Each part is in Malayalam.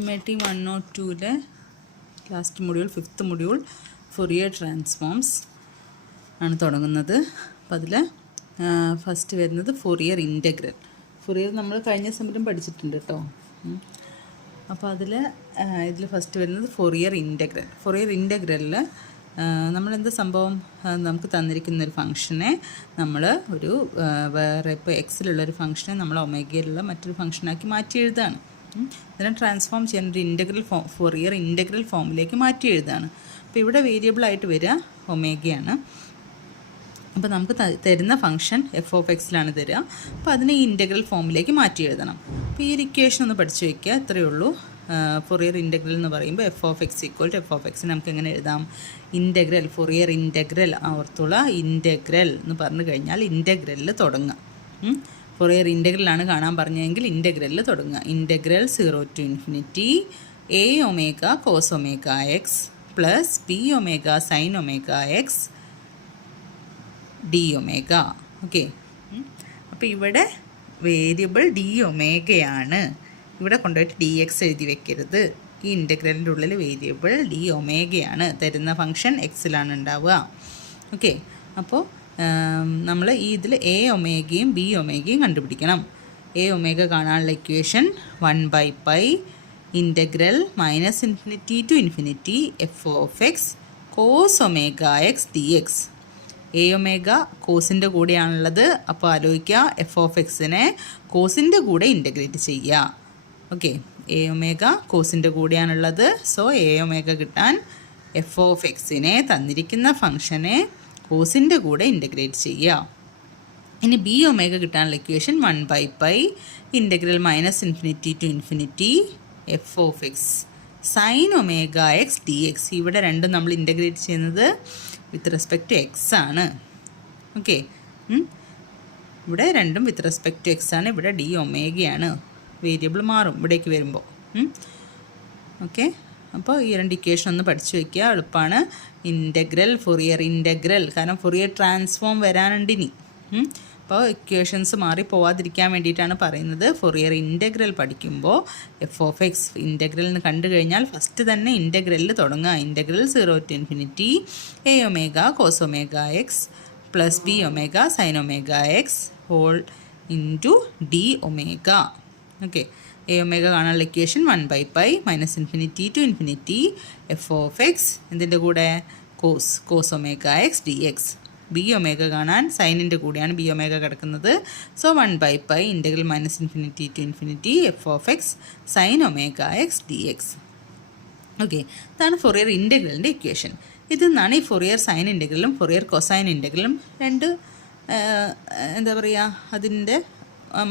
MAT 102 last module 5th module Fourier transforms ആണ് തുടങ്ങുന്നത്. അപ്പോൾ അതിൽ ഫസ്റ്റ് വരുന്നത് ഫൊറിയർ ഇൻ്റഗ്രൽ. ഫൊറിയർ നമ്മൾ കഴിഞ്ഞ സമയം പഠിച്ചിട്ടുണ്ട് കേട്ടോ. അപ്പോൾ ഇതിൽ ഫസ്റ്റ് വരുന്നത് ഫൊറിയർ ഇൻ്റഗ്രൽ. ഫൊറിയർ ഇൻ്റഗ്രലിൽ നമ്മളെന്ത് സംഭവം, നമുക്ക് തന്നിരിക്കുന്നൊരു ഫംഗ്ഷനെ നമ്മൾ ഒരു വേറെ ഇപ്പോൾ എക്സിലുള്ളൊരു ഫംഗ്ഷനെ നമ്മൾ ഒമേഗയിലുള്ള മറ്റൊരു ഫംഗ്ഷനാക്കി മാറ്റി എഴുതുകയാണ്. ഇതിനെ ട്രാൻസ്ഫോം ചെയ്യാൻ ഒരു ഇൻ്റഗ്രൽ ഫൊറിയർ ഇൻ്റഗ്രൽ ഫോമിലേക്ക് മാറ്റി എഴുതുകയാണ്. അപ്പോൾ ഇവിടെ വേരിയബിളായിട്ട് വരിക ഒമേഗയാണ്. അപ്പോൾ നമുക്ക് തരുന്ന ഫംഗ്ഷൻ f(x)ലാണ് തരിക. അപ്പോൾ അതിനെ ഈ ഇൻ്റഗ്രൽ ഫോമിലേക്ക് മാറ്റി എഴുതണം. അപ്പോൾ ഈ ഒരു ഇക്വേഷൻ ഒന്ന് പഠിച്ചു വയ്ക്കുക, ഇത്രയേ ഉള്ളൂ. ഫൊറിയർ ഇൻ്റഗ്രൽ എന്ന് പറയുമ്പോൾ f(x) നമുക്ക് എങ്ങനെ എഴുതാം? ഇൻ്റഗ്രൽ, ഫൊറിയർ ഇൻ്റഗ്രൽ, ഓർത്തുള്ള ഇൻ്റഗ്രൽ എന്ന് പറഞ്ഞു കഴിഞ്ഞാൽ ഇൻ്റഗ്രലിൽ തുടങ്ങുക. ഫൊറിയർ ഇൻ്റഗ്രലാണ് കാണാൻ പറഞ്ഞതെങ്കിൽ ഇൻ്റഗ്രലിൽ തുടങ്ങുക. Integral 0 to ∞ a omega cos omega x plus b omega sin omega x d omega. Okay, അപ്പോൾ ഇവിടെ വേരിയബിൾ d ഒമേഗയാണ്. ഇവിടെ കൊണ്ടുപോയിട്ട് dx എഴുതി വെക്കരുത്. ഈ ഇൻ്റഗ്രലിൻ്റെ ഉള്ളിൽ വേരിയബിൾ d ഒമേഗയാണ്. തരുന്ന ഫംഗ്ഷൻ എക്സിലാണ് ഉണ്ടാവുക. ഓക്കെ, അപ്പോൾ നമ്മൾ ഈ ഇതിൽ a ഒമേഗയും b ഒമേഗയും കണ്ടുപിടിക്കണം. a ഒമേഗ കാണാനുള്ള equation 1/π integral -∞ to ∞ f(x) cos omega x dx. a omega കോസിൻ്റെ കൂടെയാണുള്ളത്. അപ്പോൾ ആലോചിക്കുക, f(x)നെ കോസിൻ്റെ കൂടെ ഇൻ്റഗ്രേറ്റ് ചെയ്യുക. ഓക്കെ, a ഒമേഗ കോസിൻ്റെ കൂടെയാണുള്ളത്. സോ a ഒമേഗ കിട്ടാൻ f(x)നെ തന്നിരിക്കുന്ന ഫംഗ്ഷനെ കോസിൻ്റെ കൂടെ ഇൻ്റഗ്രേറ്റ് ചെയ്യുക. ഇനി b ഒമേഗ കിട്ടാനുള്ള equation 1/π integral -∞ to ∞ f(x) sin omega x dx. ഇവിടെ രണ്ടും നമ്മൾ ഇൻ്റഗ്രേറ്റ് ചെയ്യുന്നത് വിത്ത് റെസ്പെക്ട് ടു എക്സ് ആണ്. ഓക്കെ, ഇവിടെ രണ്ടും വിത്ത് റെസ്പെക്ട് ടു എക്സ് ആണ്. ഇവിടെ d ഒമേഗയാണ്. വേരിയബിൾ മാറും ഇവിടേക്ക് വരുമ്പോൾ. ഓക്കെ, അപ്പോൾ ഈ രണ്ട് ഇക്വേഷൻ ഒന്ന് പഠിച്ചു വയ്ക്കുക, എളുപ്പമാണ്. ഇൻ്റഗ്രൽ, ഫൊറിയർ ഇൻ്റഗ്രൽ, കാരണം ഫൊറിയർ ട്രാൻസ്ഫോം വരാനുണ്ട് ഇനി. അപ്പോൾ ഇക്വേഷൻസ് മാറി പോവാതിരിക്കാൻ വേണ്ടിയിട്ടാണ് പറയുന്നത്. ഫൊറിയർ ഇൻ്റഗ്രൽ പഠിക്കുമ്പോൾ f(x) ഇൻ്റഗ്രൽ എന്ന് കണ്ടു കഴിഞ്ഞാൽ ഫസ്റ്റ് തന്നെ ഇൻ്റഗ്രലിൽ തുടങ്ങുക. Integral 0 to ∞ a omega cos omega x plus b omega sin omega x whole into d omega. Okay, a omega കാണാനുള്ള ഇക്വേഷൻ 1/π -∞ to ∞ f(x) ഇതിൻ്റെ കൂടെ cos omega x dx. b omega കാണാൻ സൈനിൻ്റെ കൂടെയാണ് b ഒമേഗ കിടക്കുന്നത്. So 1/π integral -∞ to ∞ f(x) sin omega x dx. Okay, ഇതാണ് ഫൊറിയർ ഇൻ്റഗ്രലിൻ്റെ ഇക്വേഷൻ. ഇതിൽ നിന്നാണ് ഈ ഫൊറിയർ സൈൻ ഇൻ്റഗ്രലും ഫൊറിയർ കൊസൈൻ ഇൻ്റഗ്രലും രണ്ട് എന്താ പറയുക അതിൻ്റെ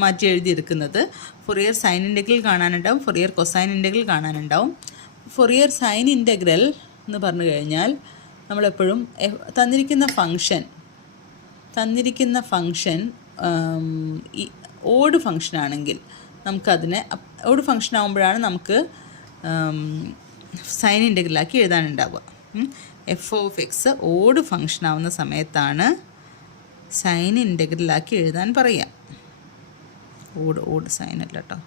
മാറ്റി എഴുതിയെടുക്കുന്നത്. ഫൊറിയർ സൈൻ ഇൻ്റഗ്രൽ കാണാനുണ്ടാവും, ഫൊറിയർ കൊസൈൻ ഇൻ്റഗ്രൽ കാണാനുണ്ടാവും. ഫൊറിയർ സൈൻ ഇൻ്റഗ്രൽ എന്ന് പറഞ്ഞു കഴിഞ്ഞാൽ നമ്മളെപ്പോഴും തന്നിരിക്കുന്ന ഫംഗ്ഷൻ ഈ ഓഡ് ഫംഗ്ഷനാണെങ്കിൽ നമുക്കതിനെ ഓഡ് ഫംഗ്ഷൻ ആകുമ്പോഴാണ് നമുക്ക് സൈൻ ഇൻ്റഗ്രലാക്കി എഴുതാനുണ്ടാവുക. f(x) ഓഡ് ഫംഗ്ഷൻ ആവുന്ന സമയത്താണ് സൈൻ ഇൻ്റഗ്രലാക്കി എഴുതാൻ പറയുക. ഓഡ് സൈൻ അല്ല കേട്ടോ,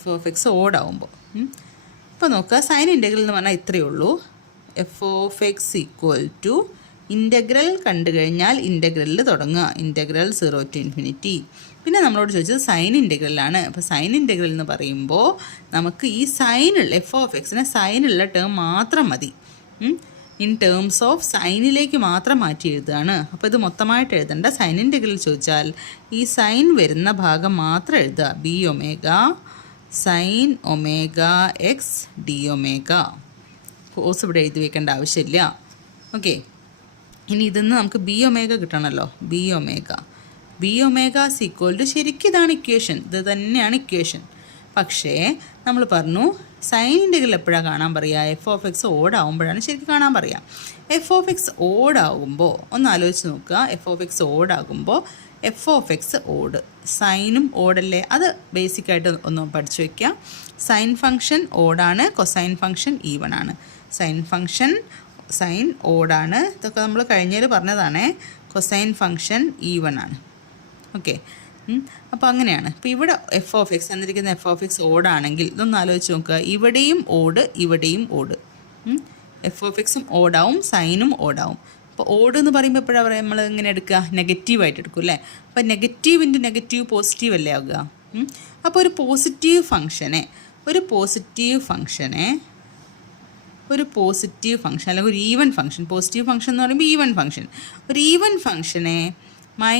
f(x) ഓടാവുമ്പോൾ. അപ്പോൾ നോക്കുക, സൈൻ ഇൻ്റഗ്രൽ എന്ന് പറഞ്ഞാൽ ഇത്രയേ ഉള്ളൂ. f(x) = ഇൻ്റഗ്രൽ കണ്ടു കഴിഞ്ഞാൽ ഇൻ്റഗ്രലിൽ തുടങ്ങുക. Integral 0 to ∞. പിന്നെ നമ്മളോട് ചോദിച്ചത് സൈൻ ഇൻ്റഗ്രലാണ്. അപ്പോൾ സൈൻ ഇൻ്റഗ്രൽ എന്ന് പറയുമ്പോൾ നമുക്ക് ഈ സൈനുള്ള f(x)നെ സൈനുള്ള ടേം മാത്രം മതി. ഇൻ ടേംസ് ഓഫ് സൈനിലേക്ക് മാത്രം മാറ്റി എഴുതുകയാണ്. അപ്പോൾ ഇത് മൊത്തമായിട്ട് എഴുതേണ്ട. സൈൻ ഇൻ്റഗ്രൽ ചോദിച്ചാൽ ഈ സൈൻ വരുന്ന ഭാഗം മാത്രം എഴുതുക. b omega sine omega x d omega. Cos ഇവിടെ എഴുതി വയ്ക്കേണ്ട ആവശ്യമില്ല. ഓക്കെ, ഇനി ഇതിന്ന് നമുക്ക് b ഒമേഗ കിട്ടണമല്ലോ. b ഒമേഗ = ശരിക്കും ഇതാണ് ഇക്വേഷൻ, ഇത് തന്നെയാണ് ഇക്വേഷൻ. പക്ഷേ നമ്മൾ പറഞ്ഞു സൈൻ ഇൻ്റഗ്രൽ എപ്പോഴാണ് കാണാൻ പറയുക? f(x) ഓടാകുമ്പോഴാണ് ശരിക്കും കാണാൻ പറയുക. f(x) ഓടാകുമ്പോൾ ഒന്ന് ആലോചിച്ച് നോക്കുക. f(x) ഓടാകുമ്പോൾ f(x) ഓട്, സൈനും ഓടല്ലേ? അത് ബേസിക്കായിട്ട് ഒന്ന് പഠിച്ചു വയ്ക്കുക. സൈൻ ഫംഗ്ഷൻ ഓടാണ്, കൊസൈൻ ഫംഗ്ഷൻ ഈവൺ ആണ്. സൈൻ ഓടാണ്, ഇതൊക്കെ നമ്മൾ കഴിഞ്ഞതിൽ പറഞ്ഞതാണ്. കൊസൈൻ ഫംഗ്ഷൻ ഈവൺ ആണ്. ഓക്കെ, അപ്പോൾ അങ്ങനെയാണ്. ഇപ്പോൾ ഇവിടെ എഫ് ഓഫ് എക്സ് എന്നിരിക്കുന്ന എഫ് ഓഫ് എക്സ് ഓടാണെങ്കിൽ ഇതൊന്ന് ആലോചിച്ച് നോക്കുക. ഇവിടെയും ഓട്, ഇവിടെയും ഓട്. എഫ് ഓഫ് എക്സും ഓടാവും, സൈനും ഓടാവും. അപ്പോൾ ഓട് എന്ന് പറയുമ്പോൾ എപ്പോഴാണ് പറയുക, നമ്മൾ ഇങ്ങനെ എടുക്കുക, നെഗറ്റീവായിട്ട് എടുക്കും അല്ലേ. അപ്പോൾ നെഗറ്റീവ് ഇൻറ്റു നെഗറ്റീവ് പോസിറ്റീവ് അല്ലേ ആവുക. അപ്പോൾ ഒരു പോസിറ്റീവ് ഫംഗ്ഷനെ അല്ലെങ്കിൽ ഒരു ഈവൻ ഫംഗ്ഷൻ, പോസിറ്റീവ് ഫംഗ്ഷൻ എന്ന് പറയുമ്പോൾ ഈവൻ ഫംഗ്ഷൻ, ഒരു ഈവൻ ഫംഗ്ഷനെ -a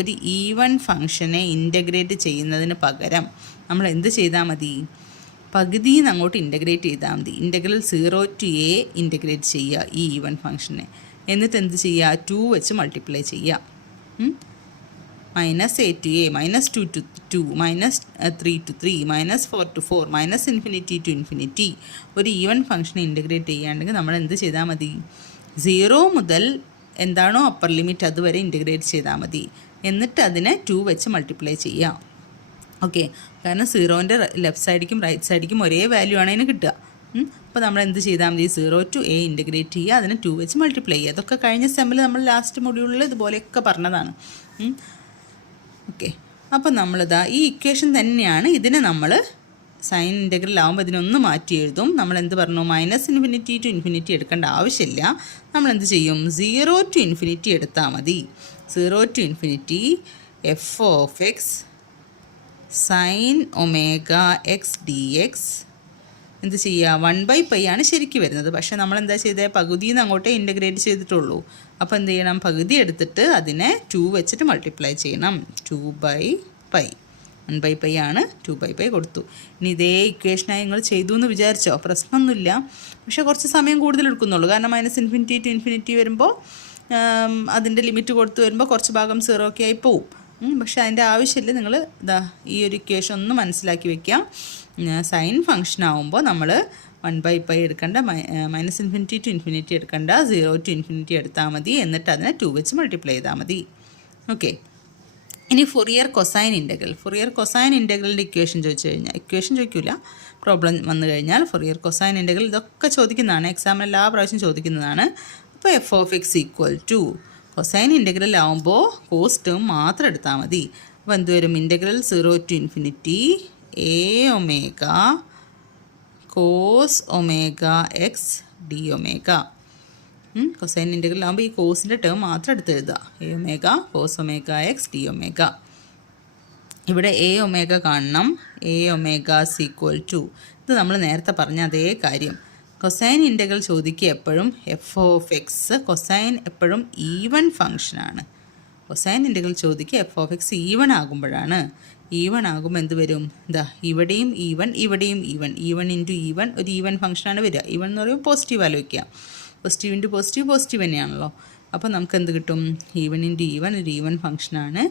ഒരു ഈവൻ ഫംഗ്ഷനെ ഇൻ്റഗ്രേറ്റ് ചെയ്യുന്നതിന് പകരം നമ്മൾ എന്ത് ചെയ്താൽ മതി, പകുതിയിൽ നിന്ന് അങ്ങോട്ട് ഇൻ്റഗ്രേറ്റ് ചെയ്താൽ മതി. ഇൻ്റഗ്രൽ 0 to a ഇൻ്റഗ്രേറ്റ് ചെയ്യുക ഈ ഈവൻ ഫംഗ്ഷനെ. എന്നിട്ട് എന്ത് ചെയ്യുക, 2 വെച്ച് മൾട്ടിപ്ലൈ ചെയ്യുക. -a to a, -2 to 2, -3 to 3, -4 to 4, ∞ to ∞. ഒരു ഈവൻ ഫംഗ്ഷനെ ഇൻ്റഗ്രേറ്റ് ചെയ്യാണ്ടെങ്കിൽ നമ്മൾ എന്ത് ചെയ്താൽ മതി, 0 മുതൽ എന്താണോ അപ്പർ ലിമിറ്റ് അതുവരെ ഇൻ്റഗ്രേറ്റ് ചെയ്താൽ മതി. എന്നിട്ട് അതിനെ 2 വെച്ച് മൾട്ടിപ്ലൈ ചെയ്യാം. ഓക്കെ, കാരണം 0ൻ്റെ ലെഫ്റ്റ് സൈഡിക്കും റൈറ്റ് സൈഡിക്കും ഒരേ വാല്യൂ ആണ് അതിന് കിട്ടുക. അപ്പോൾ നമ്മൾ എന്ത് ചെയ്താൽ മതി, 0 to a ഇൻ്റഗ്രേറ്റ് ചെയ്യുക, അതിനെ 2 വെച്ച് മൾട്ടിപ്ലൈ ചെയ്യുക. അതൊക്കെ കഴിഞ്ഞ സെമ്മിൽ നമ്മൾ ലാസ്റ്റ് മൊഡ്യൂളിൽ ഇതുപോലെയൊക്കെ പറഞ്ഞതാണ്. ഓക്കെ, അപ്പോൾ നമ്മളിതാ ഈ ഇക്വേഷൻ തന്നെയാണ്, ഇതിനെ നമ്മൾ സൈൻ ഇൻ്റഗ്രൽ ആകുമ്പോൾ ഇതിനൊന്ന് മാറ്റി എഴുതും. നമ്മൾ എന്ത് പറഞ്ഞു, -∞ to ∞ എടുക്കേണ്ട ആവശ്യമില്ല. നമ്മൾ എന്ത് ചെയ്യും, 0 to ∞ എടുത്താൽ മതി. 0 to ∞ F of x sine omega x d x എന്ത് ചെയ്യുക, 1/π ആണ് ശരിക്കും വരുന്നത്. പക്ഷേ നമ്മൾ എന്താ ചെയ്തത്, പകുതിയിൽ നിന്ന് അങ്ങോട്ടേ ഇൻ്റഗ്രേറ്റ് ചെയ്തിട്ടുള്ളൂ. അപ്പോൾ എന്ത് ചെയ്യണം, പകുതി എടുത്തിട്ട് അതിനെ 2 വെച്ചിട്ട് മൾട്ടിപ്ലൈ ചെയ്യണം. 2/π 1/π ആണ്, 2/π കൊടുത്തു. ഇനി ഇതേ ഇക്വേഷനായി നിങ്ങൾ ചെയ്തു എന്ന് വിചാരിച്ചോ, പ്രശ്നമൊന്നുമില്ല. പക്ഷേ കുറച്ച് സമയം കൂടുതൽ എടുക്കുന്നുള്ളൂ. കാരണം -∞ to ∞ വരുമ്പോൾ അതിൻ്റെ ലിമിറ്റ് കൊടുത്ത് വരുമ്പോൾ കുറച്ച് ഭാഗം 0 ഒക്കെ ആയി പോവും. പക്ഷേ അതിൻ്റെ ആവശ്യമില്ല. നിങ്ങൾ ഇതാ ഈ ഒരു ഇക്വേഷൻ ഒന്ന് മനസ്സിലാക്കി വെക്കാം. സൈൻ ഫംഗ്ഷൻ ആവുമ്പോൾ നമ്മൾ 1/π എടുക്കേണ്ട, -∞ to ∞ എടുക്കേണ്ട, 0 to ∞ എടുത്താൽ മതി. എന്നിട്ട് അതിനെ 2 വെച്ച് മൾട്ടിപ്ലൈ ചെയ്താൽ മതി. ഓക്കെ, ഇനി ഫൊറിയർ കൊസൈൻ ഇൻ്റഗ്രലിൻ്റെ ഇക്വേഷൻ ചോദിക്കില്ല, പ്രോബ്ലം വന്നു കഴിഞ്ഞാൽ ഫൊറിയർ കൊസൈൻ ഇൻ്റഗ്രൽ ഇതൊക്കെ ചോദിക്കുന്നതാണ്, എക്സാമിന് എല്ലാ പ്രാവശ്യം ചോദിക്കുന്നതാണ്. അപ്പോൾ f of x equal to cosine integral ആവുമ്പോൾ കോസ് ടേം മാത്രം എടുത്താൽ മതി. അപ്പോൾ എന്ത് വരും, integral 0 to ∞ a omega cos omega x d omega. Cosine integral ആകുമ്പോൾ ഈ കോസിൻ്റെ ടേം മാത്രം എടുത്ത് എഴുതുക, a omega cos omega x d omega. ഇവിടെ a ഒമേഗ കാണണം, a ഒമേഗ ഈക്വൽ ടു, ഇത് നമ്മൾ നേരത്തെ പറഞ്ഞ അതേ കാര്യം. കൊസൈൻ ഇൻ്റഗ്രൽ ചോദിക്കുക എപ്പോഴും എഫ് ഓഫ് എക്സ്, കൊസൈൻ എപ്പോഴും ഈവൻ ഫംഗ്ഷനാണ്. കൊസൈൻ ഇൻ്റഗ്രൽ ചോദിക്കുക എഫ് ഓഫ് എക്സ് ഈവൺ ആകുമ്പോഴാണ്. ഈവൺ ആകുമ്പോൾ എന്ത് വരും, ഇതാ ഇവിടെയും ഈവൺ, ഇവിടെയും ഈവൺ, ഈവൺ ഇൻറ്റു ഈവൺ ഒരു ഈവൻ ഫംഗ്ഷനാണ് വരിക. ഈവൺ എന്ന് പറയുമ്പോൾ പോസിറ്റീവ് ആലോചിക്കുക, പോസിറ്റീവ് ഇൻറ്റു പോസിറ്റീവ് തന്നെയാണല്ലോ. അപ്പോൾ നമുക്ക് എന്ത് കിട്ടും, ഈവൺ ഇൻറ്റു ഈവൺ ഒരു ഈവൻ ഫംഗ്ഷനാണ്.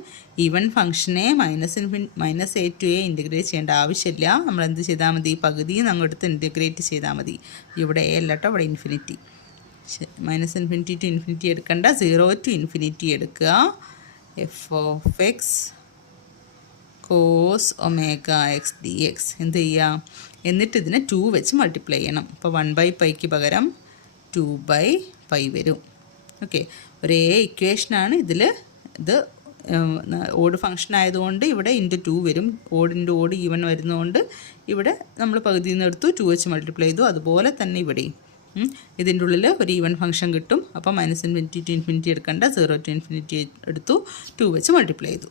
ഈവൻ ഫംഗ്ഷനെ -a to a ഇൻ്റഗ്രേറ്റ് ചെയ്യേണ്ട ആവശ്യമില്ല. നമ്മൾ എന്ത് ചെയ്താൽ മതി, പകുതിയിൽ നിന്ന് അങ്ങോട്ട് ഇൻ്റഗ്രേറ്റ് ചെയ്താൽ മതി. ഇവിടെ a അല്ല കേട്ടോ, ഇവിടെ ഇൻഫിനിറ്റി. -∞ to ∞ എടുക്കണ്ട, 0 to ∞ എടുക്കുക. F of x cos omega x d x എന്ത് ചെയ്യുക, എന്നിട്ട് ഇതിനെ 2 വെച്ച് മൾട്ടിപ്ലൈ ചെയ്യണം. അപ്പോൾ 1/πക്ക് പകരം 2/π വരും. ഓക്കെ, ഒരേ ഇക്വേഷനാണ് ഇതിൽ. ഇത് ഓഡ് ഫംഗ്ഷൻ ആയതുകൊണ്ട് ഇവിടെ ×2 വരും. ഓഡ് ഈവൺ വരുന്നതുകൊണ്ട് ഇവിടെ നമ്മൾ പകുതിയിൽ നിന്ന് എടുത്തു, 2 വെച്ച് മൾട്ടിപ്ലൈ ചെയ്തു. അതുപോലെ തന്നെ ഇവിടെയും ഇതിൻ്റെ ഉള്ളിൽ ഒരു ഈവൻ ഫംഗ്ഷൻ കിട്ടും. അപ്പോൾ -∞ to ∞ എടുക്കേണ്ട, 0 to ∞ എടുത്തു, 2 വെച്ച് മൾട്ടിപ്ലൈ ചെയ്തു.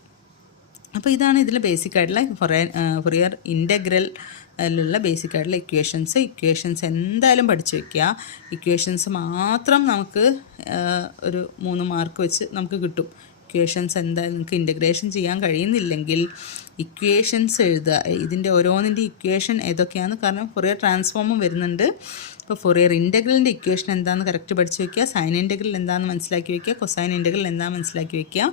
അപ്പോൾ ഇതാണ് ഇതിൽ ബേസിക് ആയിട്ടുള്ള ഫൊറിയർ ഇൻ്റഗ്രലിലുള്ള ബേസിക് ആയിട്ടുള്ള ഇക്വേഷൻസ് എന്തായാലും പഠിച്ചു വയ്ക്കുക. ഇക്വേഷൻസ് മാത്രം നമുക്ക് ഒരു 3 മാർക്ക് വെച്ച് നമുക്ക് കിട്ടും. ഇക്വേഷൻസ് എന്തായാലും നിങ്ങൾക്ക് ഇൻ്റഗ്രേഷൻ ചെയ്യാൻ കഴിയുന്നില്ലെങ്കിൽ ഇക്വേഷൻസ് എഴുതുക. ഇതിൻ്റെ ഓരോന്നിൻ്റെ ഇക്വേഷൻ ഏതൊക്കെയാണ്, കാരണം ഫൊറിയർ ട്രാൻസ്ഫോമും വരുന്നുണ്ട്. ഇപ്പോൾ ഫൊറിയർ ഇൻ്റഗ്രലിൻ്റെ ഇക്വേഷൻ എന്താണെന്ന് കറക്റ്റ് പഠിച്ചു വയ്ക്കുക. സൈൻ ഇൻ്റഗ്രൽ എന്താണെന്ന് മനസ്സിലാക്കി വയ്ക്കുക. കൊസൈൻ ഇൻ്റഗ്രൽ എന്താണെന്ന് മനസ്സിലാക്കി വയ്ക്കുക.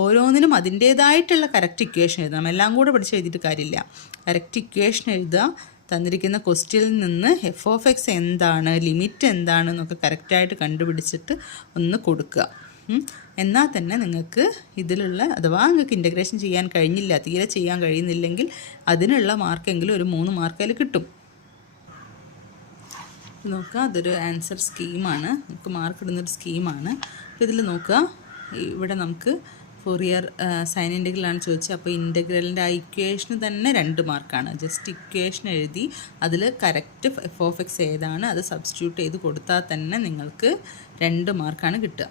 ഓരോന്നിനും അതിൻ്റേതായിട്ടുള്ള കറക്റ്റ് ഇക്വേഷൻ എഴുതണം. എല്ലാം കൂടെ പഠിച്ച് എഴുതിയിട്ട് കാര്യമില്ല. കറക്റ്റ് ഇക്വേഷൻ എഴുതുക. തന്നിരിക്കുന്ന ക്വസ്റ്റ്യനിൽ നിന്ന് എഫ് ഓഫ് എക്സ് എന്താണ്, ലിമിറ്റ് എന്താണെന്നൊക്കെ കറക്റ്റായിട്ട് കണ്ടുപിടിച്ചിട്ട് ഒന്ന് കൊടുക്കുക. എന്നാൽ തന്നെ നിങ്ങൾക്ക് ഇതിലുള്ള, അഥവാ നിങ്ങൾക്ക് ഇൻ്റഗ്രേഷൻ ചെയ്യാൻ കഴിഞ്ഞില്ല, തീരെ ചെയ്യാൻ കഴിയുന്നില്ലെങ്കിൽ അതിനുള്ള മാർക്കെങ്കിലും ഒരു 3 മാർക്ക് അതിൽ കിട്ടും. നോക്കുക, അതൊരു ആൻസർ സ്കീമാണ്, നമുക്ക് മാർക്ക് ഇടുന്നൊരു സ്കീമാണ്. അപ്പോൾ ഇതിൽ നോക്കുക, ഇവിടെ നമുക്ക് ഫൊറിയർ സൈൻ ഇൻ്റഗ്രലാണ് ചോദിച്ചത്. അപ്പോൾ ഇൻ്റഗ്രലിൻ്റെ ആ ഇക്വേഷന് തന്നെ 2 മാർക്കാണ്. ജസ്റ്റ് ഇക്വേഷൻ എഴുതി അതിൽ കറക്റ്റ് എഫ് ഓഫ് എക്സ് ഏതാണ് അത് സബ്സ്റ്റിറ്റ്യൂട്ട് ചെയ്ത് കൊടുത്താൽ തന്നെ നിങ്ങൾക്ക് 2 മാർക്കാണ് കിട്ടുക.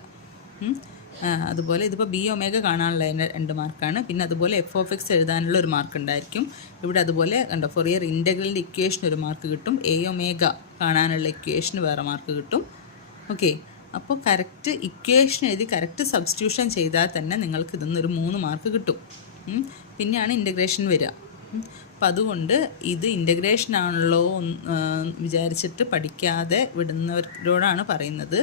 അതുപോലെ ഇതിപ്പോൾ ബി ഒമേഗ കാണാനുള്ള 2 മാർക്കാണ്. പിന്നെ അതുപോലെ എഫ് ഓഫ് എക്സ് എഴുതാനുള്ള 1 മാർക്ക് ഉണ്ടായിരിക്കും. ഇവിടെ അതുപോലെ കണ്ടോ ഫൊറിയർ ഇൻ്റഗ്രലിൻ്റെ ഇക്വേഷൻ 1 മാർക്ക് കിട്ടും. എ ഒമേഗ കാണാനുള്ള ഇക്വേഷന് വേറെ മാർക്ക് കിട്ടും. ഓക്കെ, അപ്പോൾ കറക്റ്റ് ഇക്വേഷൻ എഴുതി കറക്റ്റ് സബ്സ്റ്റിറ്റ്യൂഷൻ ചെയ്താൽ തന്നെ നിങ്ങൾക്ക് ഇതിന്നൊരു 3 മാർക്ക് കിട്ടും. പിന്നെയാണ് ഇൻ്റഗ്രേഷൻ വരിക. അപ്പം അതുകൊണ്ട് ഇത് ഇൻ്റഗ്രേഷനാണല്ലോ വിചാരിച്ചിട്ട് പഠിക്കാതെ വിടുന്നവരോടാണ് പറയുന്നത്.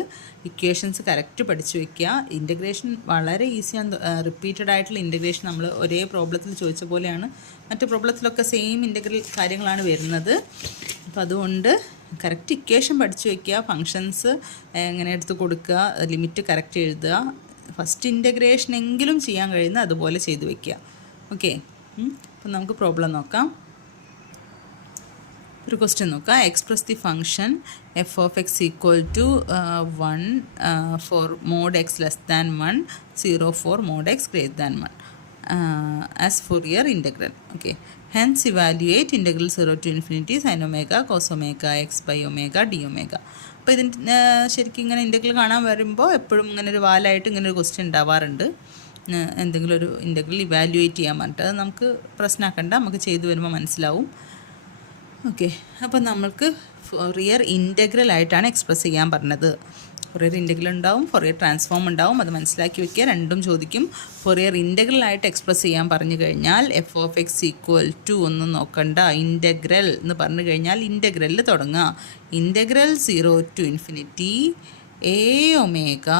ഇക്വേഷൻസ് കറക്റ്റ് പഠിച്ചു വയ്ക്കുക. ഇൻ്റഗ്രേഷൻ വളരെ ഈസിയാണ്. റിപ്പീറ്റഡ് ആയിട്ടുള്ള ഇൻ്റഗ്രേഷൻ നമ്മൾ ഒരേ പ്രോബ്ലത്തിൽ ചോദിച്ച പോലെയാണ്. മറ്റു പ്രോബ്ലത്തിലൊക്കെ സെയിം ഇൻ്റഗ്രൽ കാര്യങ്ങളാണ് വരുന്നത്. അപ്പം അതുകൊണ്ട് കറക്റ്റ് ഇക്വേഷൻ പഠിച്ചു വയ്ക്കുക. ഫങ്ഷൻസ് എങ്ങനെ എടുത്ത് കൊടുക്കുക, ലിമിറ്റ് കറക്റ്റ് എഴുതുക. ഫസ്റ്റ് ഇൻ്റഗ്രേഷൻ എങ്കിലും ചെയ്യാൻ കഴിയുന്ന അതുപോലെ ചെയ്തു വയ്ക്കുക. ഓക്കെ, അപ്പം നമുക്ക് പ്രോബ്ലം നോക്കാം. ഒരു ക്വസ്റ്റ്യൻ നോക്കാം. Express the function f of x equal to 1 for mod x less than 1, 0 for mod x greater than 1 as Fourier integral. Okay, hence evaluate integral 0 to infinity sin omega cos omega x by omega d omega. അപ്പോൾ ഇതിന് ശരിക്കും ഇങ്ങനെ ഇൻ്റഗ്രൽ കാണാൻ വരുമ്പോൾ എപ്പോഴും ഇങ്ങനെ ഒരു വാലായിട്ട് ഇങ്ങനെ ഒരു ക്വസ്റ്റ്യൻ ഉണ്ടാവാറുണ്ട്. എന്തെങ്കിലും ഒരു ഇൻ്റഗ്രൽ ഇവാലുവേറ്റ് ചെയ്യാൻ പറഞ്ഞിട്ട് അത് നമുക്ക് പ്രശ്നമാക്കണ്ട, നമുക്ക് ചെയ്തു വരുമ്പോൾ മനസ്സിലാവും. ഓക്കെ, അപ്പോൾ നമ്മൾക്ക് ഫൊറിയർ ഇൻ്റഗ്രൽ ആയിട്ടാണ് എക്സ്പ്രസ് ചെയ്യാൻ പറഞ്ഞത്. ഫൊറിയർ ഇൻ്റഗ്രൽ ഉണ്ടാവും, ഫൊറിയർ ട്രാൻസ്ഫോം ഉണ്ടാവും, അത് മനസ്സിലാക്കി വയ്ക്കുക. രണ്ടും ചോദിക്കും. ഫൊറിയർ ഇൻ്റഗ്രൽ ആയിട്ട് എക്സ്പ്രസ് ചെയ്യാൻ പറഞ്ഞു കഴിഞ്ഞാൽ f of x equal to ഒന്നും നോക്കണ്ട, ഇൻ്റഗ്രൽ എന്ന് പറഞ്ഞു കഴിഞ്ഞാൽ ഇൻ്റഗ്രലിൽ തുടങ്ങുക. Integral 0 to infinity a omega